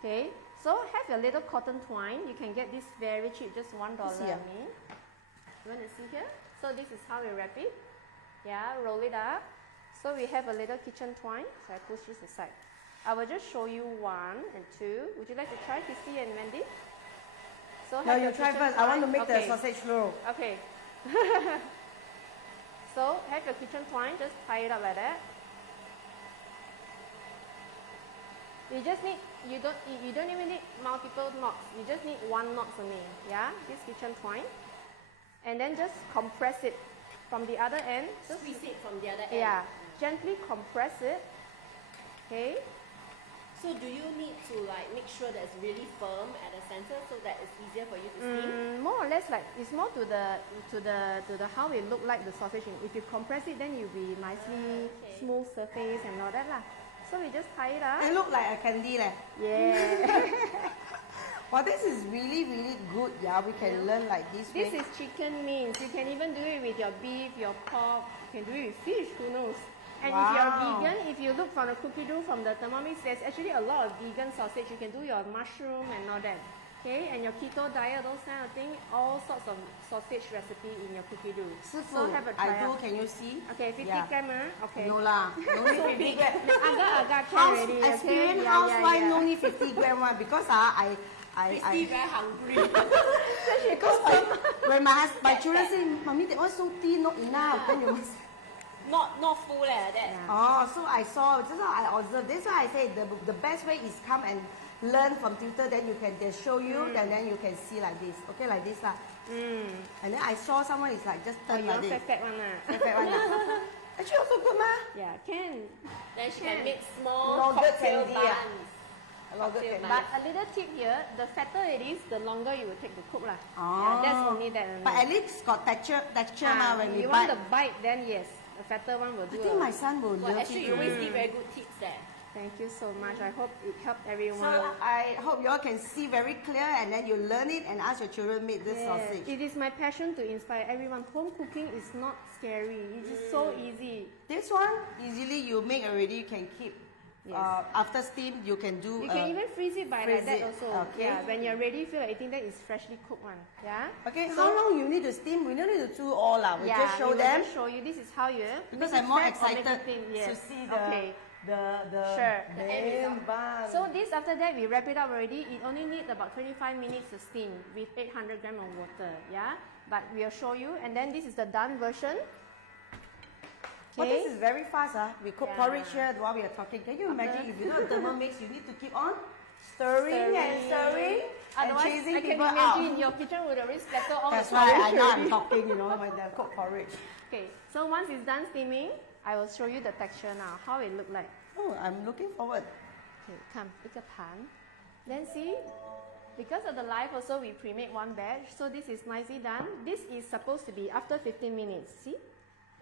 Okay, so have your little cotton twine. You can get this very cheap, just $1 only. You want to see here? So this is how we wrap it. Yeah, roll it up. So we have a little kitchen twine. So I push this aside. I will just show you 1 and 2. Would you like to try, Christy and Wendy? So no, you try first. I want to make the sausage roll. Okay. So have your kitchen twine. Just tie it up like that. You just need, you don't even need multiple knots. You just need 1 knot only. Yeah, this kitchen twine. And then just compress it from the other end. Just squeeze it from the other end. Yeah, gently compress it. Okay. So do you need to make sure that it's really firm at the center so that it's easier for you to steam? More or less it's more to the how it look like the sausage. If you compress it, then you'll be nicely smooth surface and all that lah. So we just tie it up. It look like a candy leh. Yeah. Well, this is really, really good. Yeah, we can learn like this. This is chicken mince. You can even do it with your beef, your pork. You can do it with fish. Who knows? And if you're vegan, if you look from the cookie dough from the Thermomix, there's actually a lot of vegan sausage. You can do your mushroom and all that. Okay, and your keto diet, those kind of things, all sorts of sausage recipe in your cookie dough. So have a try. I do, can you see? Okay, 50 grams. Okay. No lah, no need 50 grams. I got already. Experienced housewife, no need 50 grams one because I very hungry. Because when my children say, "Mommy, that was so thin, not enough," then you must. Not full that. Oh, so I saw. Just I observed. That's why I say the best way is come and learn from tutor. Then they show you, and then you can see like this. Okay, like this lah. And then I saw someone is like just turn like this. Fat one lah. Fat one lah. Actually also good ma. Yeah, can. Then she can make small cocktail buns. But a little tip here, the fatter it is, the longer you will take to cook lah. Oh. Yeah, that's only that. But at least got texture ma when you we bite. want the bite, then yes. The fatter one will do. I think my son will Well, love actually, it. you always give very good tips there. Thank you so much. I hope it helped everyone. So I hope you all can see very clear and then you learn it and ask your children make this sausage. It is my passion to inspire everyone. Home cooking is not scary. It is so easy. This one, easily you make already, you can keep. Yes. After steam, you can do. You can even freeze it by freeze like that it. also. Okay. Yeah, when you're ready, feel like eating that is freshly cooked one. Yeah. Okay, how long you need to steam? We don't need to do all lah. We just show we will them. just show you. This is how you. Because make I'm it more fat or make it excited thin. to Yes. see Okay. the Sure. bun. So this after that we wrap it up already. It only needs about 25 minutes to steam with 800 grams of water. Yeah. But we'll show you. And then this is the done version. Well, this is very fast. We cook Yeah. porridge here while we are talking. Can you imagine if you don't Thermomix, you need to keep on stirring and stirring and Otherwise, chasing I can people imagine out. your kitchen would already splatter all That's the why I porridge know I'm already. talking, when they cook porridge. Okay, so once it's done steaming, I will show you the texture now, how it look like. Oh, I'm looking forward. Okay, come, 一个盘. Then see, because of the live also, we pre-made one batch, so this is nicely done. This is supposed to be after 15 minutes, see?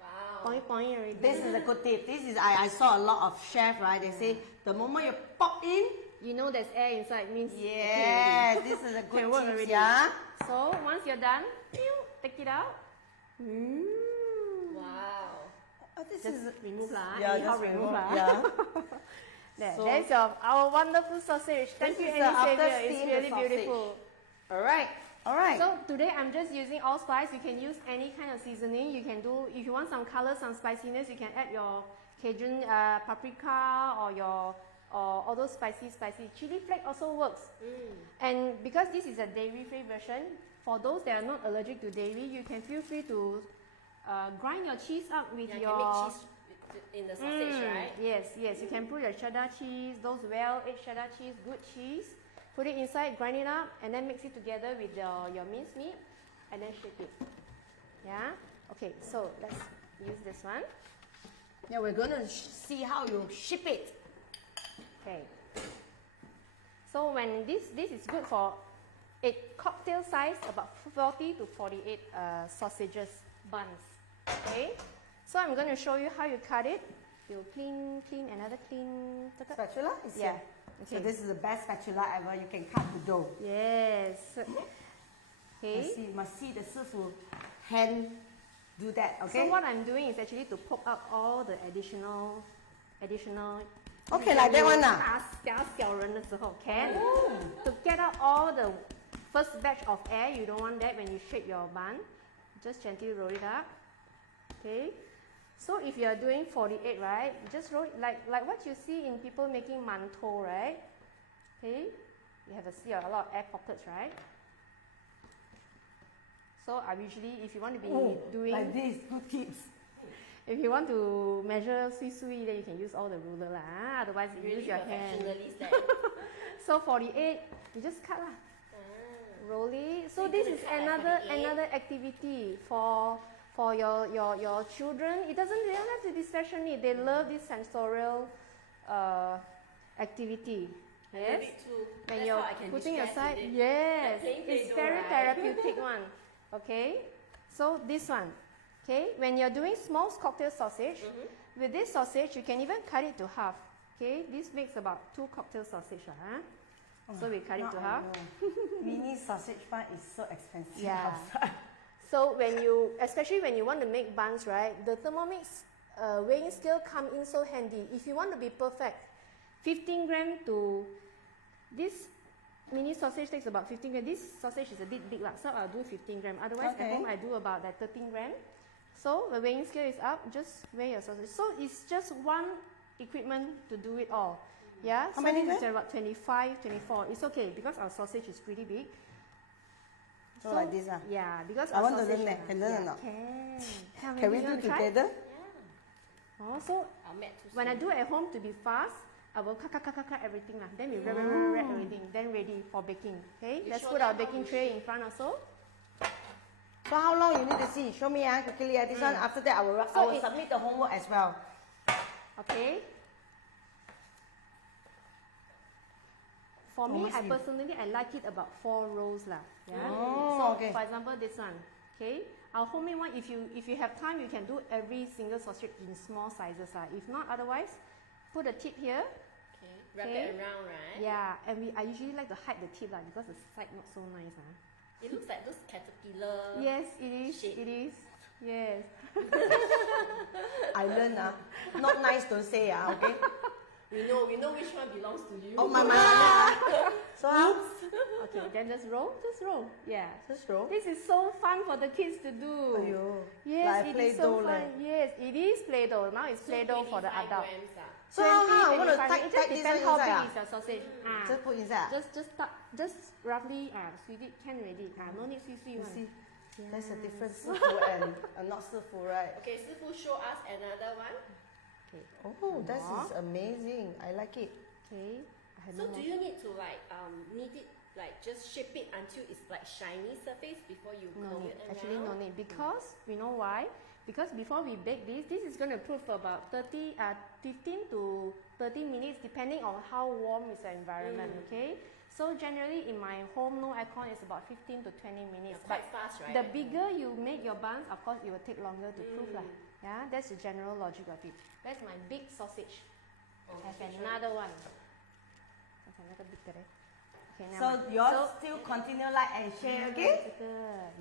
Wow. Point already. This is a good tip. This is I saw a lot of chefs, right? They say the moment you pop in, you know there's air inside, means yes, okay this is a good can work tip, already. yeah. So once you're done, take it out. Wow. Oh, this Just is remove lah. yeah, Anyhow just remove lah. yeah. There, So- there's our wonderful sausage. Thank you, This is Annie the after Xavier. It's steam really sausage. beautiful. All right. So today I'm just using allspice. You can use any kind of seasoning. You can do, if you want some color, some spiciness, you can add your Cajun paprika or your all those spicy chili flake also works. And because this is a dairy-free version, for those that are not allergic to dairy, you can feel free to grind your cheese up with Yeah, you your can make cheese in the sausage, right? Yes, you can put your cheddar cheese, those well-aged cheddar cheese, good cheese. Put it inside, grind it up, and then mix it together with your minced meat, and then shake it. Yeah? Okay, so let's use this one. Yeah, we're going to see how you ship it. Okay. So when this is good for a cocktail size, about 40 to 48 sausages, buns. Okay? So I'm going to show you how you cut it. You clean, another clean. Spatula is Yeah. here. Okay. So this is the best spatula ever. You can cut the dough. Yes. Okay. You must see the sifu hand do that. Okay. So what I'm doing is actually to poke out all the additional. Okay, like that one lah. 打小人的时候 can to get out all the first batch of air. You don't want that when you shape your bun. Just gently roll it up. Okay. So if you are doing 48, right, just roll it like what you see in people making mantou, right? Okay, you have to see a lot of air pockets, right? So I usually, if you want to be doing like this, good tips. if you want to measure sui, then you can use all the ruler lah. Otherwise, you use your hand. So 48, you just cut lah. Roll it. So this is another activity for your children. They don't have to be special need. They love this sensorial activity. Yes. When you're putting aside, yes, it's very therapeutic one. Okay. So this one. Okay. When you're doing small cocktail sausage, with this sausage you can even cut it to half. Okay. This makes about 2 cocktail sausage. So we cut it to half. Mini sausage bun is so expensive. Yeah. outside. So especially when you want to make buns, right, the Thermomix weighing scale come in so handy. If you want to be perfect, 15 gram to this mini sausage takes about 15 gram. This sausage is a bit big, so I'll do 15 gram. Otherwise, at home I do about 13 gram. So the weighing scale is up. Just weigh your sausage. So it's just one equipment to do it all. Yeah. How many it's grams? about 25, 24. It's okay because our sausage is pretty big. So like this Yeah, because I want to sausage, learn that. Can learn or not? Can we do together? Also, when I do at home to be fast, I will cut everything lah. Then we wrap everything. Then ready for baking. Okay, let's put our baking tray in front also. So how long you need to see? Show me quickly. This one. After that, I will submit the homework as well. Okay. For me, I personally like it about 4 rows lah. Yeah. Oh, so okay. for example, this one. Okay, our homemade one, if you have time, you can do every single sausage in small sizes. If not, otherwise, put a tip here. Okay, wrap it around, right? Yeah, and I usually like to hide the tip because the side not so nice. It looks like those caterpillar. Yes, it is. shape. It is. Yes. I learn not nice to say okay. We know which one belongs to you. Oh my. So how? Okay, then just roll. Yeah. Just roll. This is so fun for the kids to do. Aiyo, Yes, like it is so Play-Doh fun. Yes, it is Play-Doh. Now it's Play-Doh for the adult. Grams, So how I'm gonna 25. type It just this depends one how inside big is your sausage. Just put inside. Just roughly sweet it can already. No need sweet You one. see, there's a difference sifu and not sifu, right? Okay, Sifu, show us another one. Okay. Oh, this is amazing. I like it. Okay. I have So no do more. you need to knead it, just shape it until it's like shiny surface before you No curl need. it around? Actually, no need. Because we know why. Because before we bake this is going to cook for about 15 to 30 minutes, depending on how warm is the environment. Okay. So generally, in my home, no aircon, it's about 15 to 20 minutes. Yeah, quite fast, right? The bigger you make your buns, of course, it will take longer to cook lah. Yeah, that's the general logic of it. That's my big sausage. I have another one. Okay, now So you all still continue like and share, okay?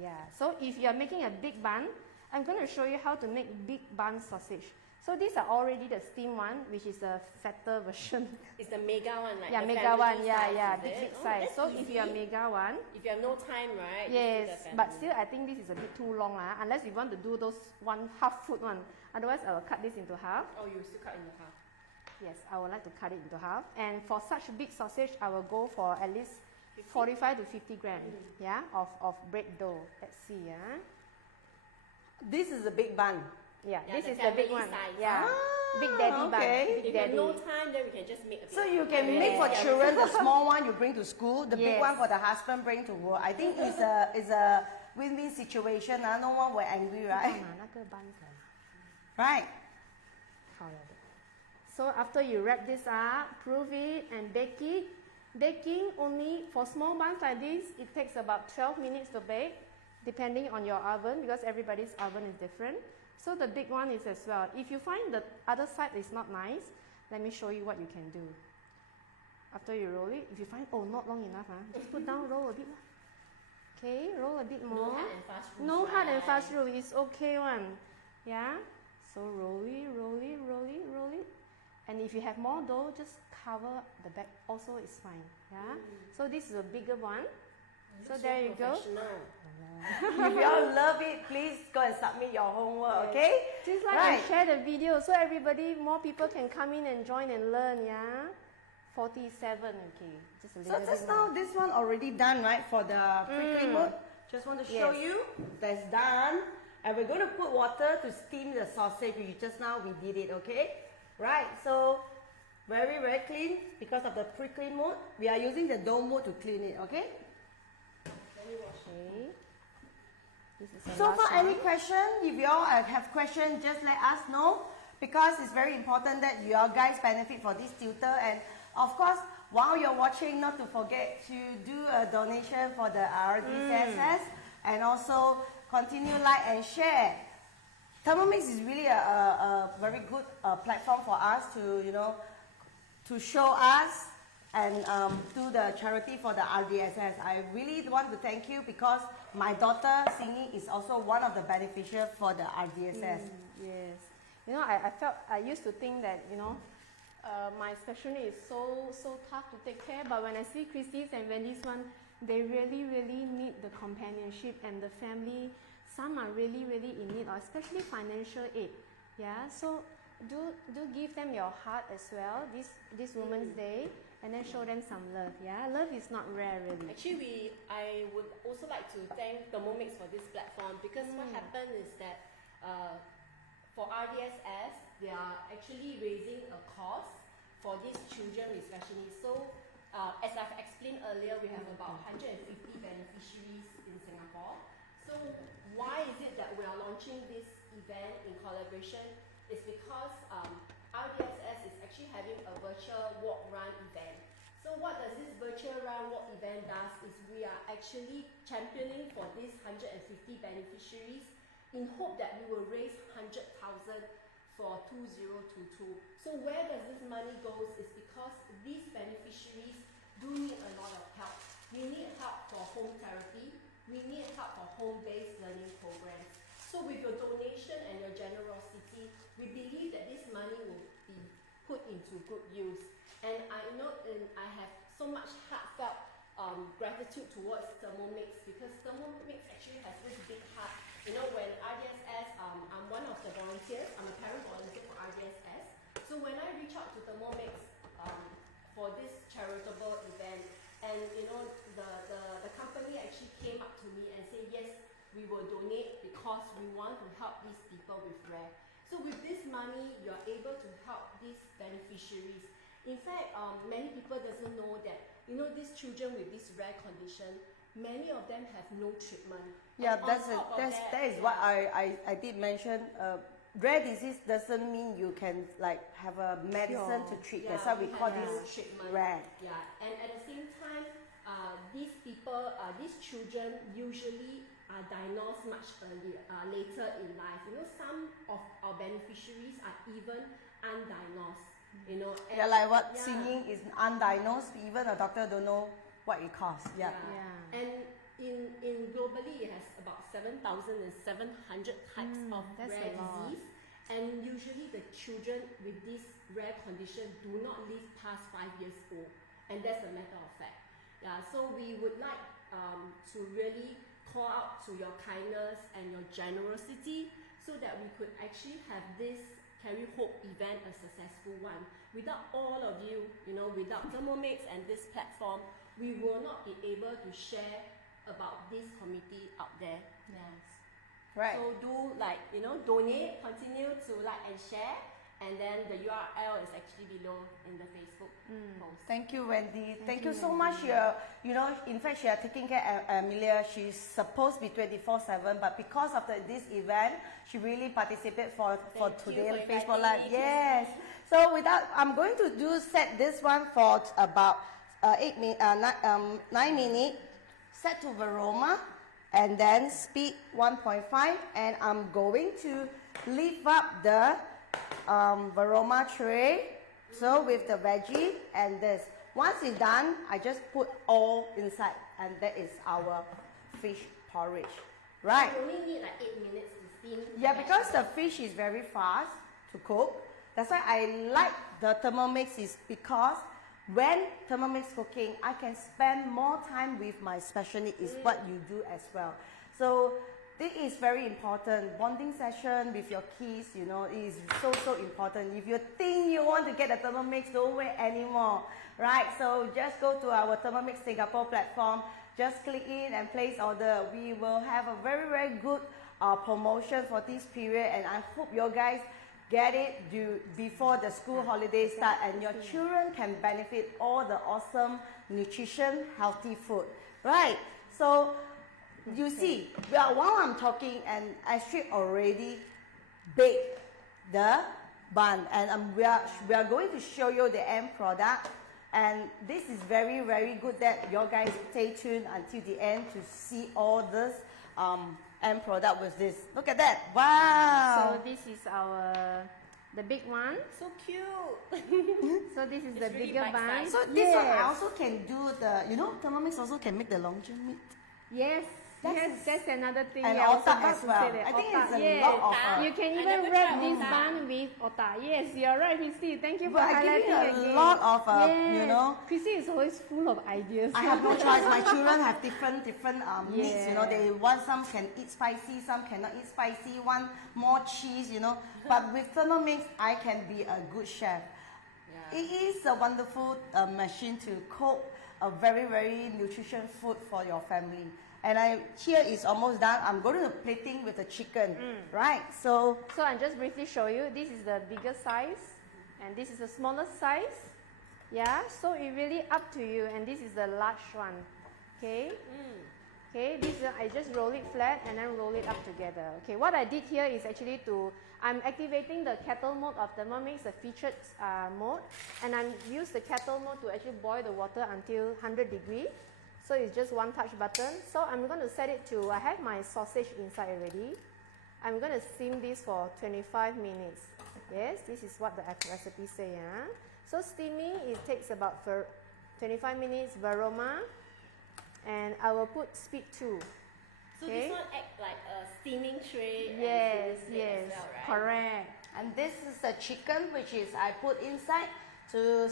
Yeah. So if you are making a big bun, I'm going to show you how to make big bun sausage. So these are already the steam one, which is a fatter version. It's the mega one, like Yeah, the mega family one. size, Yeah, is big it? size. That's So if you are easy. mega one, If you have no time, right? just do the yes, family. but still I think this is a bit too long unless you want to do those half foot one. Otherwise, I will cut this into half. Oh, you still cut into half. Yes, I would like to cut it into half. And for such big sausage, I will go for at least 45 to 50 grams of bread dough. Let's see. This is a big bun. Yeah, Yeah, this the is the big family one. size. Yeah, big daddy okay. bun. Big If you have daddy. no time, then we can just make a bit. So you can make for children the small one you bring to school, the big Yes. one for the husband bring to work. I think it's a win-win situation. No one will angry, right? 那个 buns Right. 好了的。So after you wrap this up, proof it and bake it. Baking only for small buns like this, it takes about 12 minutes to bake, depending on your oven because everybody's oven is different. So the big one is as well. If you find the other side is not nice, let me show you what you can do. After you roll it, if you find not long enough, just put down, roll a bit. Okay, roll a bit more. No hard and fast rules. No hard and right? fast rule. It's okay one. Yeah. So roll it, roll it, roll it, roll it. And if you have more dough, just cover the back. Also, it's fine. Yeah. So this is a bigger one. So there you go. Professional. If you all love it, please go and submit your homework, okay? Just like Right. and share the video so everybody, more people can come in and join and learn. Yeah. 47. Okay. Just a little So just bit more. now, this one already done, right? For the prickly mode. Just want to show Yes. you. That's done. And we're going to put water to steam the sausage. Just now we did it, okay? Right. So very, very clean because of the prickly mode. We are using the dough mode to clean it, okay? Okay. This is the So last for any one. question, if you all have questions, just let us know because it's very important that you all guys benefit for this tutor. And of course, while you're watching, not to forget to do a donation for the RDSS and also continue like and share. Thermomix is really a very good platform for us to, to show us and do the charity for the RDSS. I really want to thank you because my daughter singing is also one of the beneficiaries for the RDSS. Yes. I used to think that, my special need is so tough to take care, but when I see Christy's and Wendy's one, they really, really need the companionship and the family. Some are really, really in need, or especially financial aid. Yeah, so do give them your heart as well this Women's Day, and then show them some love. Yeah, love is not rare really. Actually, I would also like to thank Thermomix for this platform because what happened is that for RDSS, they are actually raising a cause for these children with special needs. So, as I've explained earlier, we have about 150 beneficiaries in Singapore. So, why is it that we are launching this event in collaboration? It's because RDSS is actually having a virtual walk-run event. So So what does this virtual round walk event does is we are actually championing for these 150 beneficiaries in hope that we will raise 100,000 for 2022. So where does this money goes is because these beneficiaries do need a lot of help. We need help for home therapy. We need help for home-based learning programs. So with your donation and your generosity, we believe that this money will be put into good use. And I know I have so much heartfelt gratitude towards Thermomix, because Thermomix actually has this big heart. You know, when RDSS, I'm one of the volunteers, I'm a parent volunteer for RDSS. So when I reach out to Thermomix for this charitable event, and you know, the company actually came up to me and said, yes, we will donate because we want to help these people with rare. So with this money, you're able to help these beneficiaries. In fact, many people doesn't know that, you know, these children with this rare condition, many of them have no treatment. Yeah, that is what I did mention. Rare disease doesn't mean you can like have a medicine to treat. That's why we call this treatment. Rare. Yeah, and at the same time, these people, these children usually are diagnosed much later in life. You know, some of our beneficiaries are even undiagnosed. You know, and Yeah, like what singing is undiagnosed, even a doctor don't know what it costs. Yeah. And in globally, it has about 7,700 types of rare disease. And usually the children with this rare condition do not live past 5 years old. And that's a matter of fact. Yeah, so we would like to really call out to your kindness and your generosity so that we could actually have this Carry Hope event a successful one. Without all of you, you know, without Thermomix and this platform, we will not be able to share about this committee out there. Yes. Right. So do like, you know, donate, continue to like and share, and then the URL is actually below in the Facebook post. Thank you, Wendy. Thank you so much. You know, in fact, she are taking care of Amelia. She's supposed to be 24/7, but because of this event, she really participated for today on Facebook Live. Yes. So without, I'm going to set this one for about 9 minutes. Set to Varoma, and then speed 1.5, and I'm going to lift up the Varoma tray, so with the veggie and this. Once it's done, I just put all inside, and that is our fish porridge. Right? You only need like 8 minutes to steam. Yeah, because the fish is very fast to cook. That's why I like the Thermomix, is because when Thermomix cooking, I can spend more time with my special needs, is what you do as well. So this is very important. Bonding session with your kids, you know, is so important. If you think you want to get a Thermomix, don't wait anymore, right? So just go to our Thermomix Singapore platform, just click in and place order. We will have a very good promotion for this period, and I hope you guys get it before the school holidays start, and your children can benefit all the awesome nutrition, healthy food, right? So you see, while I'm talking, and Astrid already baked the bun, and we are going to show you the end product. And this is very good that you guys stay tuned until the end to see all this end product with this. Look at that! Wow! So this is the big one. So cute. So this is It's the really bigger bun. bite-sized. So this one I also can do the, you know, Thermomix also can make the longan meat. Yes. That's another thing. And I was otak about as to well. say that. I think Otak, it's a yes. lot of You can I even never wrap tried this otak. bun with otak. Yes, you're right, Christy. Thank you for But I highlighting give you a again. lot of, yes. you know. Christy is always full of ideas. I have no choice. My children have different needs. You know, they want, some can eat spicy, some cannot eat spicy. Want more cheese. You know, but with Thermomix, I can be a good chef. Yeah. It is a wonderful machine to cook a very nutritious food for your family. And here is almost done. I'm going to plating with the chicken, right? So I'll just briefly show you. This is the bigger size, and this is the smaller size. Yeah, so it really up to you. And this is the large one. Okay. Okay, this I just roll it flat and then roll it up together. Okay, what I did here is actually I'm activating the kettle mode of Thermomix, the featured mode, and I use the kettle mode to actually boil the water until 100 degrees. So it's just one touch button. So I'm going to set it to, I have my sausage inside already. I'm going to steam this for 25 minutes. Yes, this is what the recipe say. So steaming, it takes about 25 minutes, Varoma, and I will put speed 2. So this one act like a steaming tray. Yes, and yes, as well, right? correct. And this is the chicken, which is I put inside to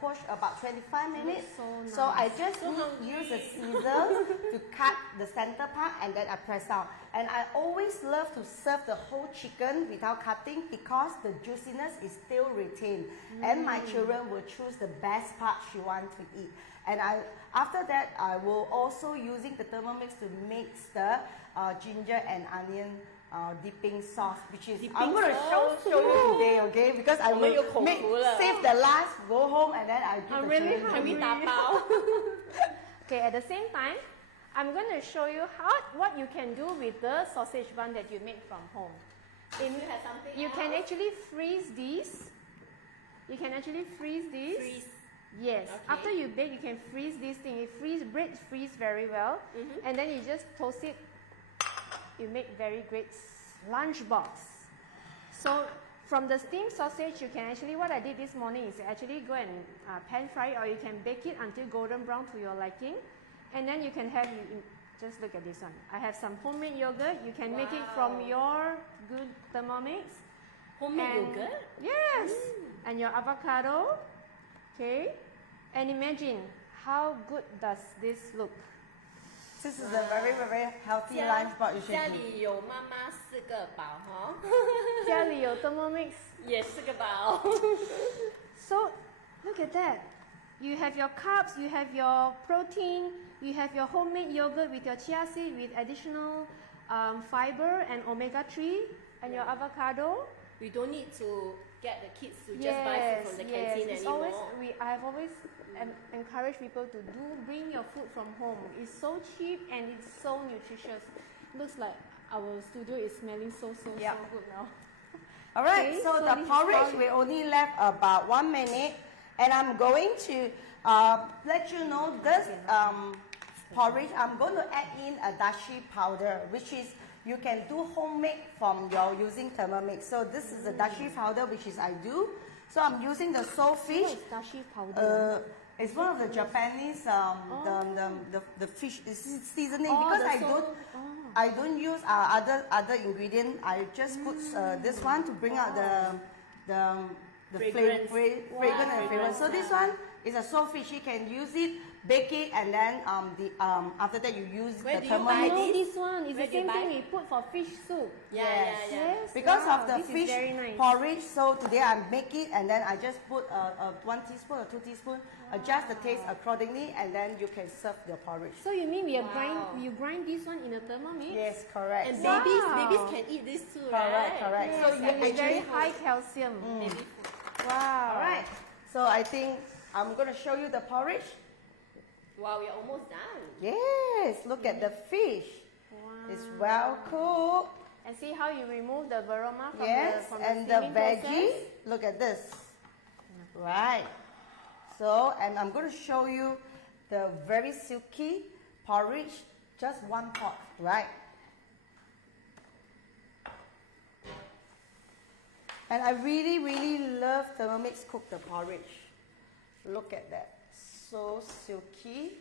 poach about 25 minutes. So nice. So I just use a scissors to cut the center part and then I press down. And I always love to serve the whole chicken without cutting because the juiciness is still retained. And my children will choose the best part she wants to eat. And after that, I will also using the Thermomix to mix the ginger and onion dipping sauce, which is I'm going to show you today, okay? Because I will save the last, go home, and then I give the children. Okay, at the same time, I'm going to show you what you can do with the sausage bun that you made from home. You can actually freeze these. You can actually freeze these. Freeze. Yes. Okay. After you bake, you can freeze this thing. Bread freeze very well, and then you just toast it. You make very great lunchbox. So from the steamed sausage, you can actually, what I did this morning is actually go and pan fry it, or you can bake it until golden brown to your liking. And then you can have, just look at this one. I have some homemade yogurt. You can make it from your good Thermomix. Homemade yogurt? Yes. And your avocado. Okay. And imagine how good does this look. This is a very, very healthy lunchbox you should 家 eat. 里有妈妈4个宝哈，家里有 Thermomix 也4个宝。 So look at that. You have your carbs, you have your protein, you have your homemade yogurt with your chia seed with additional fiber and omega-3 and your avocado. We don't need to get the kids to just buy food from the canteen It's anymore. I have always encouraged people to bring your food from home. It's so cheap and it's so nutritious. Looks like our studio is smelling so good now. Alright, Okay, so so the this is porridge, we only left about 1 minute. And I'm going to let you know this porridge, I'm going to add in a dashi powder, which is you can do homemade from your using Thermomix. So this is the dashi powder, which is I do. So I'm using the soul fish. Dashi powder. It's one of the Japanese the fish seasoning because I don't use other ingredient. I just put this one to bring out the fragrance and fragrance. So this one is a soul fish. You can use it, bake it, and then after that you use Where the do you buy Thermomix. This one is Where the do you same buy? thing we put for fish soup. Yeah. Because Wow, of the this is fish very nice. porridge, so today I make it and then I just put 1 teaspoon or 2 teaspoons, adjust the taste accordingly, and then you can serve your porridge. So you mean you grind this one in a Thermomix? Yes, correct. And Wow. babies can eat this too, right? Correct. Yes, So and you it's very actually high calcium. Wow. Alright. So I think I'm gonna show you the porridge. Wow, we're almost done. Yes, look at the fish. Wow. It's well cooked. And see how you remove the aroma from Yes, the and the steaming veggie. process? Look at this. Right. So, and I'm going to show you the very silky porridge, just 1 pot, right? And I really, really love Thermomix cook the porridge. Look at that. So silky.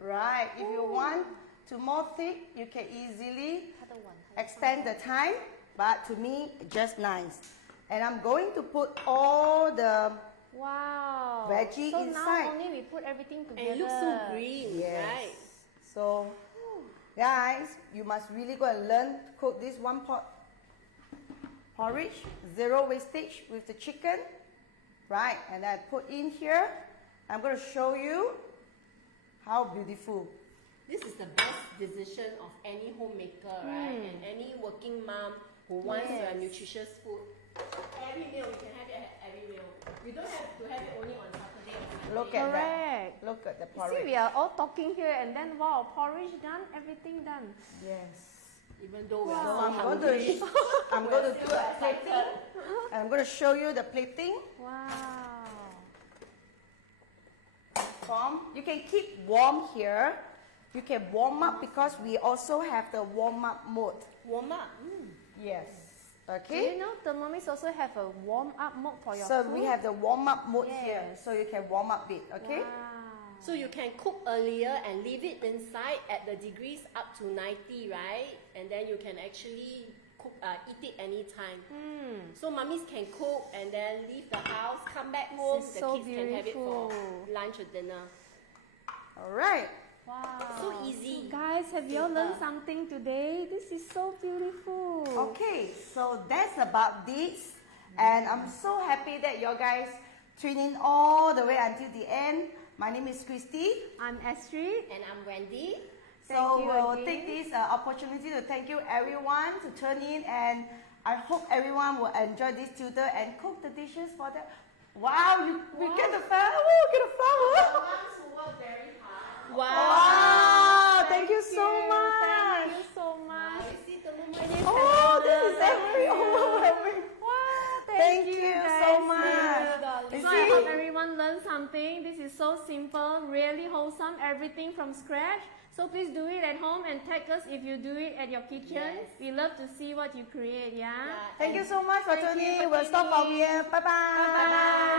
Right. If you want to more thick, you can easily extend the time. But to me, just nice. And I'm going to put all the Wow. veggie so inside. now only we put everything together. And it looks so green, right? So, guys, you must really go and learn to cook this 1 pot porridge, 0 wastage with the chicken, right? And I put in here. I'm going to show you how beautiful. This is the best decision of any homemaker, right? And any working mom who wants to have nutritious food. Every meal, you can have it at every meal. You don't have to have it only on Saturday or Sunday. Look at Correct. that. Look at the See, porridge. we are all talking here, and then wow, porridge done, everything done. Yes. Even though we So are I'm going to do a plating. And I'm going to show you the plating. Wow. You can keep warm here. You can warm up because we also have the warm up mode. warm up. Yes. Do you Okay. know Thermomix also have a warm up mode for your So food? we have the warm up mode here, Yes. so you can warm up it. Okay. Wow. So you can cook earlier and leave it inside at the degrees up to 90, right? And then you can actually cook, eat it anytime. So mummies can cook and then leave the house, come back home, is the so kids can have it for beautiful. lunch or dinner. All right. Wow. So easy. Guys, have you all learned something today? This is so beautiful. Okay, so that's about this, and I'm so happy that you guys tune in all the way until the end. My name is Christy. I'm Astrid. And I'm Wendy. So Thank you we'll again. take this opportunity to thank you everyone to tune in, and I hope everyone will enjoy this tutor and cook the dishes for them. Wow, we get the flower. Oh, get a flower. Wow, thank you so much. Thank you so much. Oh, this is very overwhelming. Wow, Thank you guys. so much. You So I hope see? everyone learned something. This is so simple, really wholesome, everything from scratch. So please do it at home and tag us if you do it at your kitchen. Yes. We love to see what you create, yeah? Thank you so much for tuning in. We'll stop from here. Bye-bye. Bye-bye.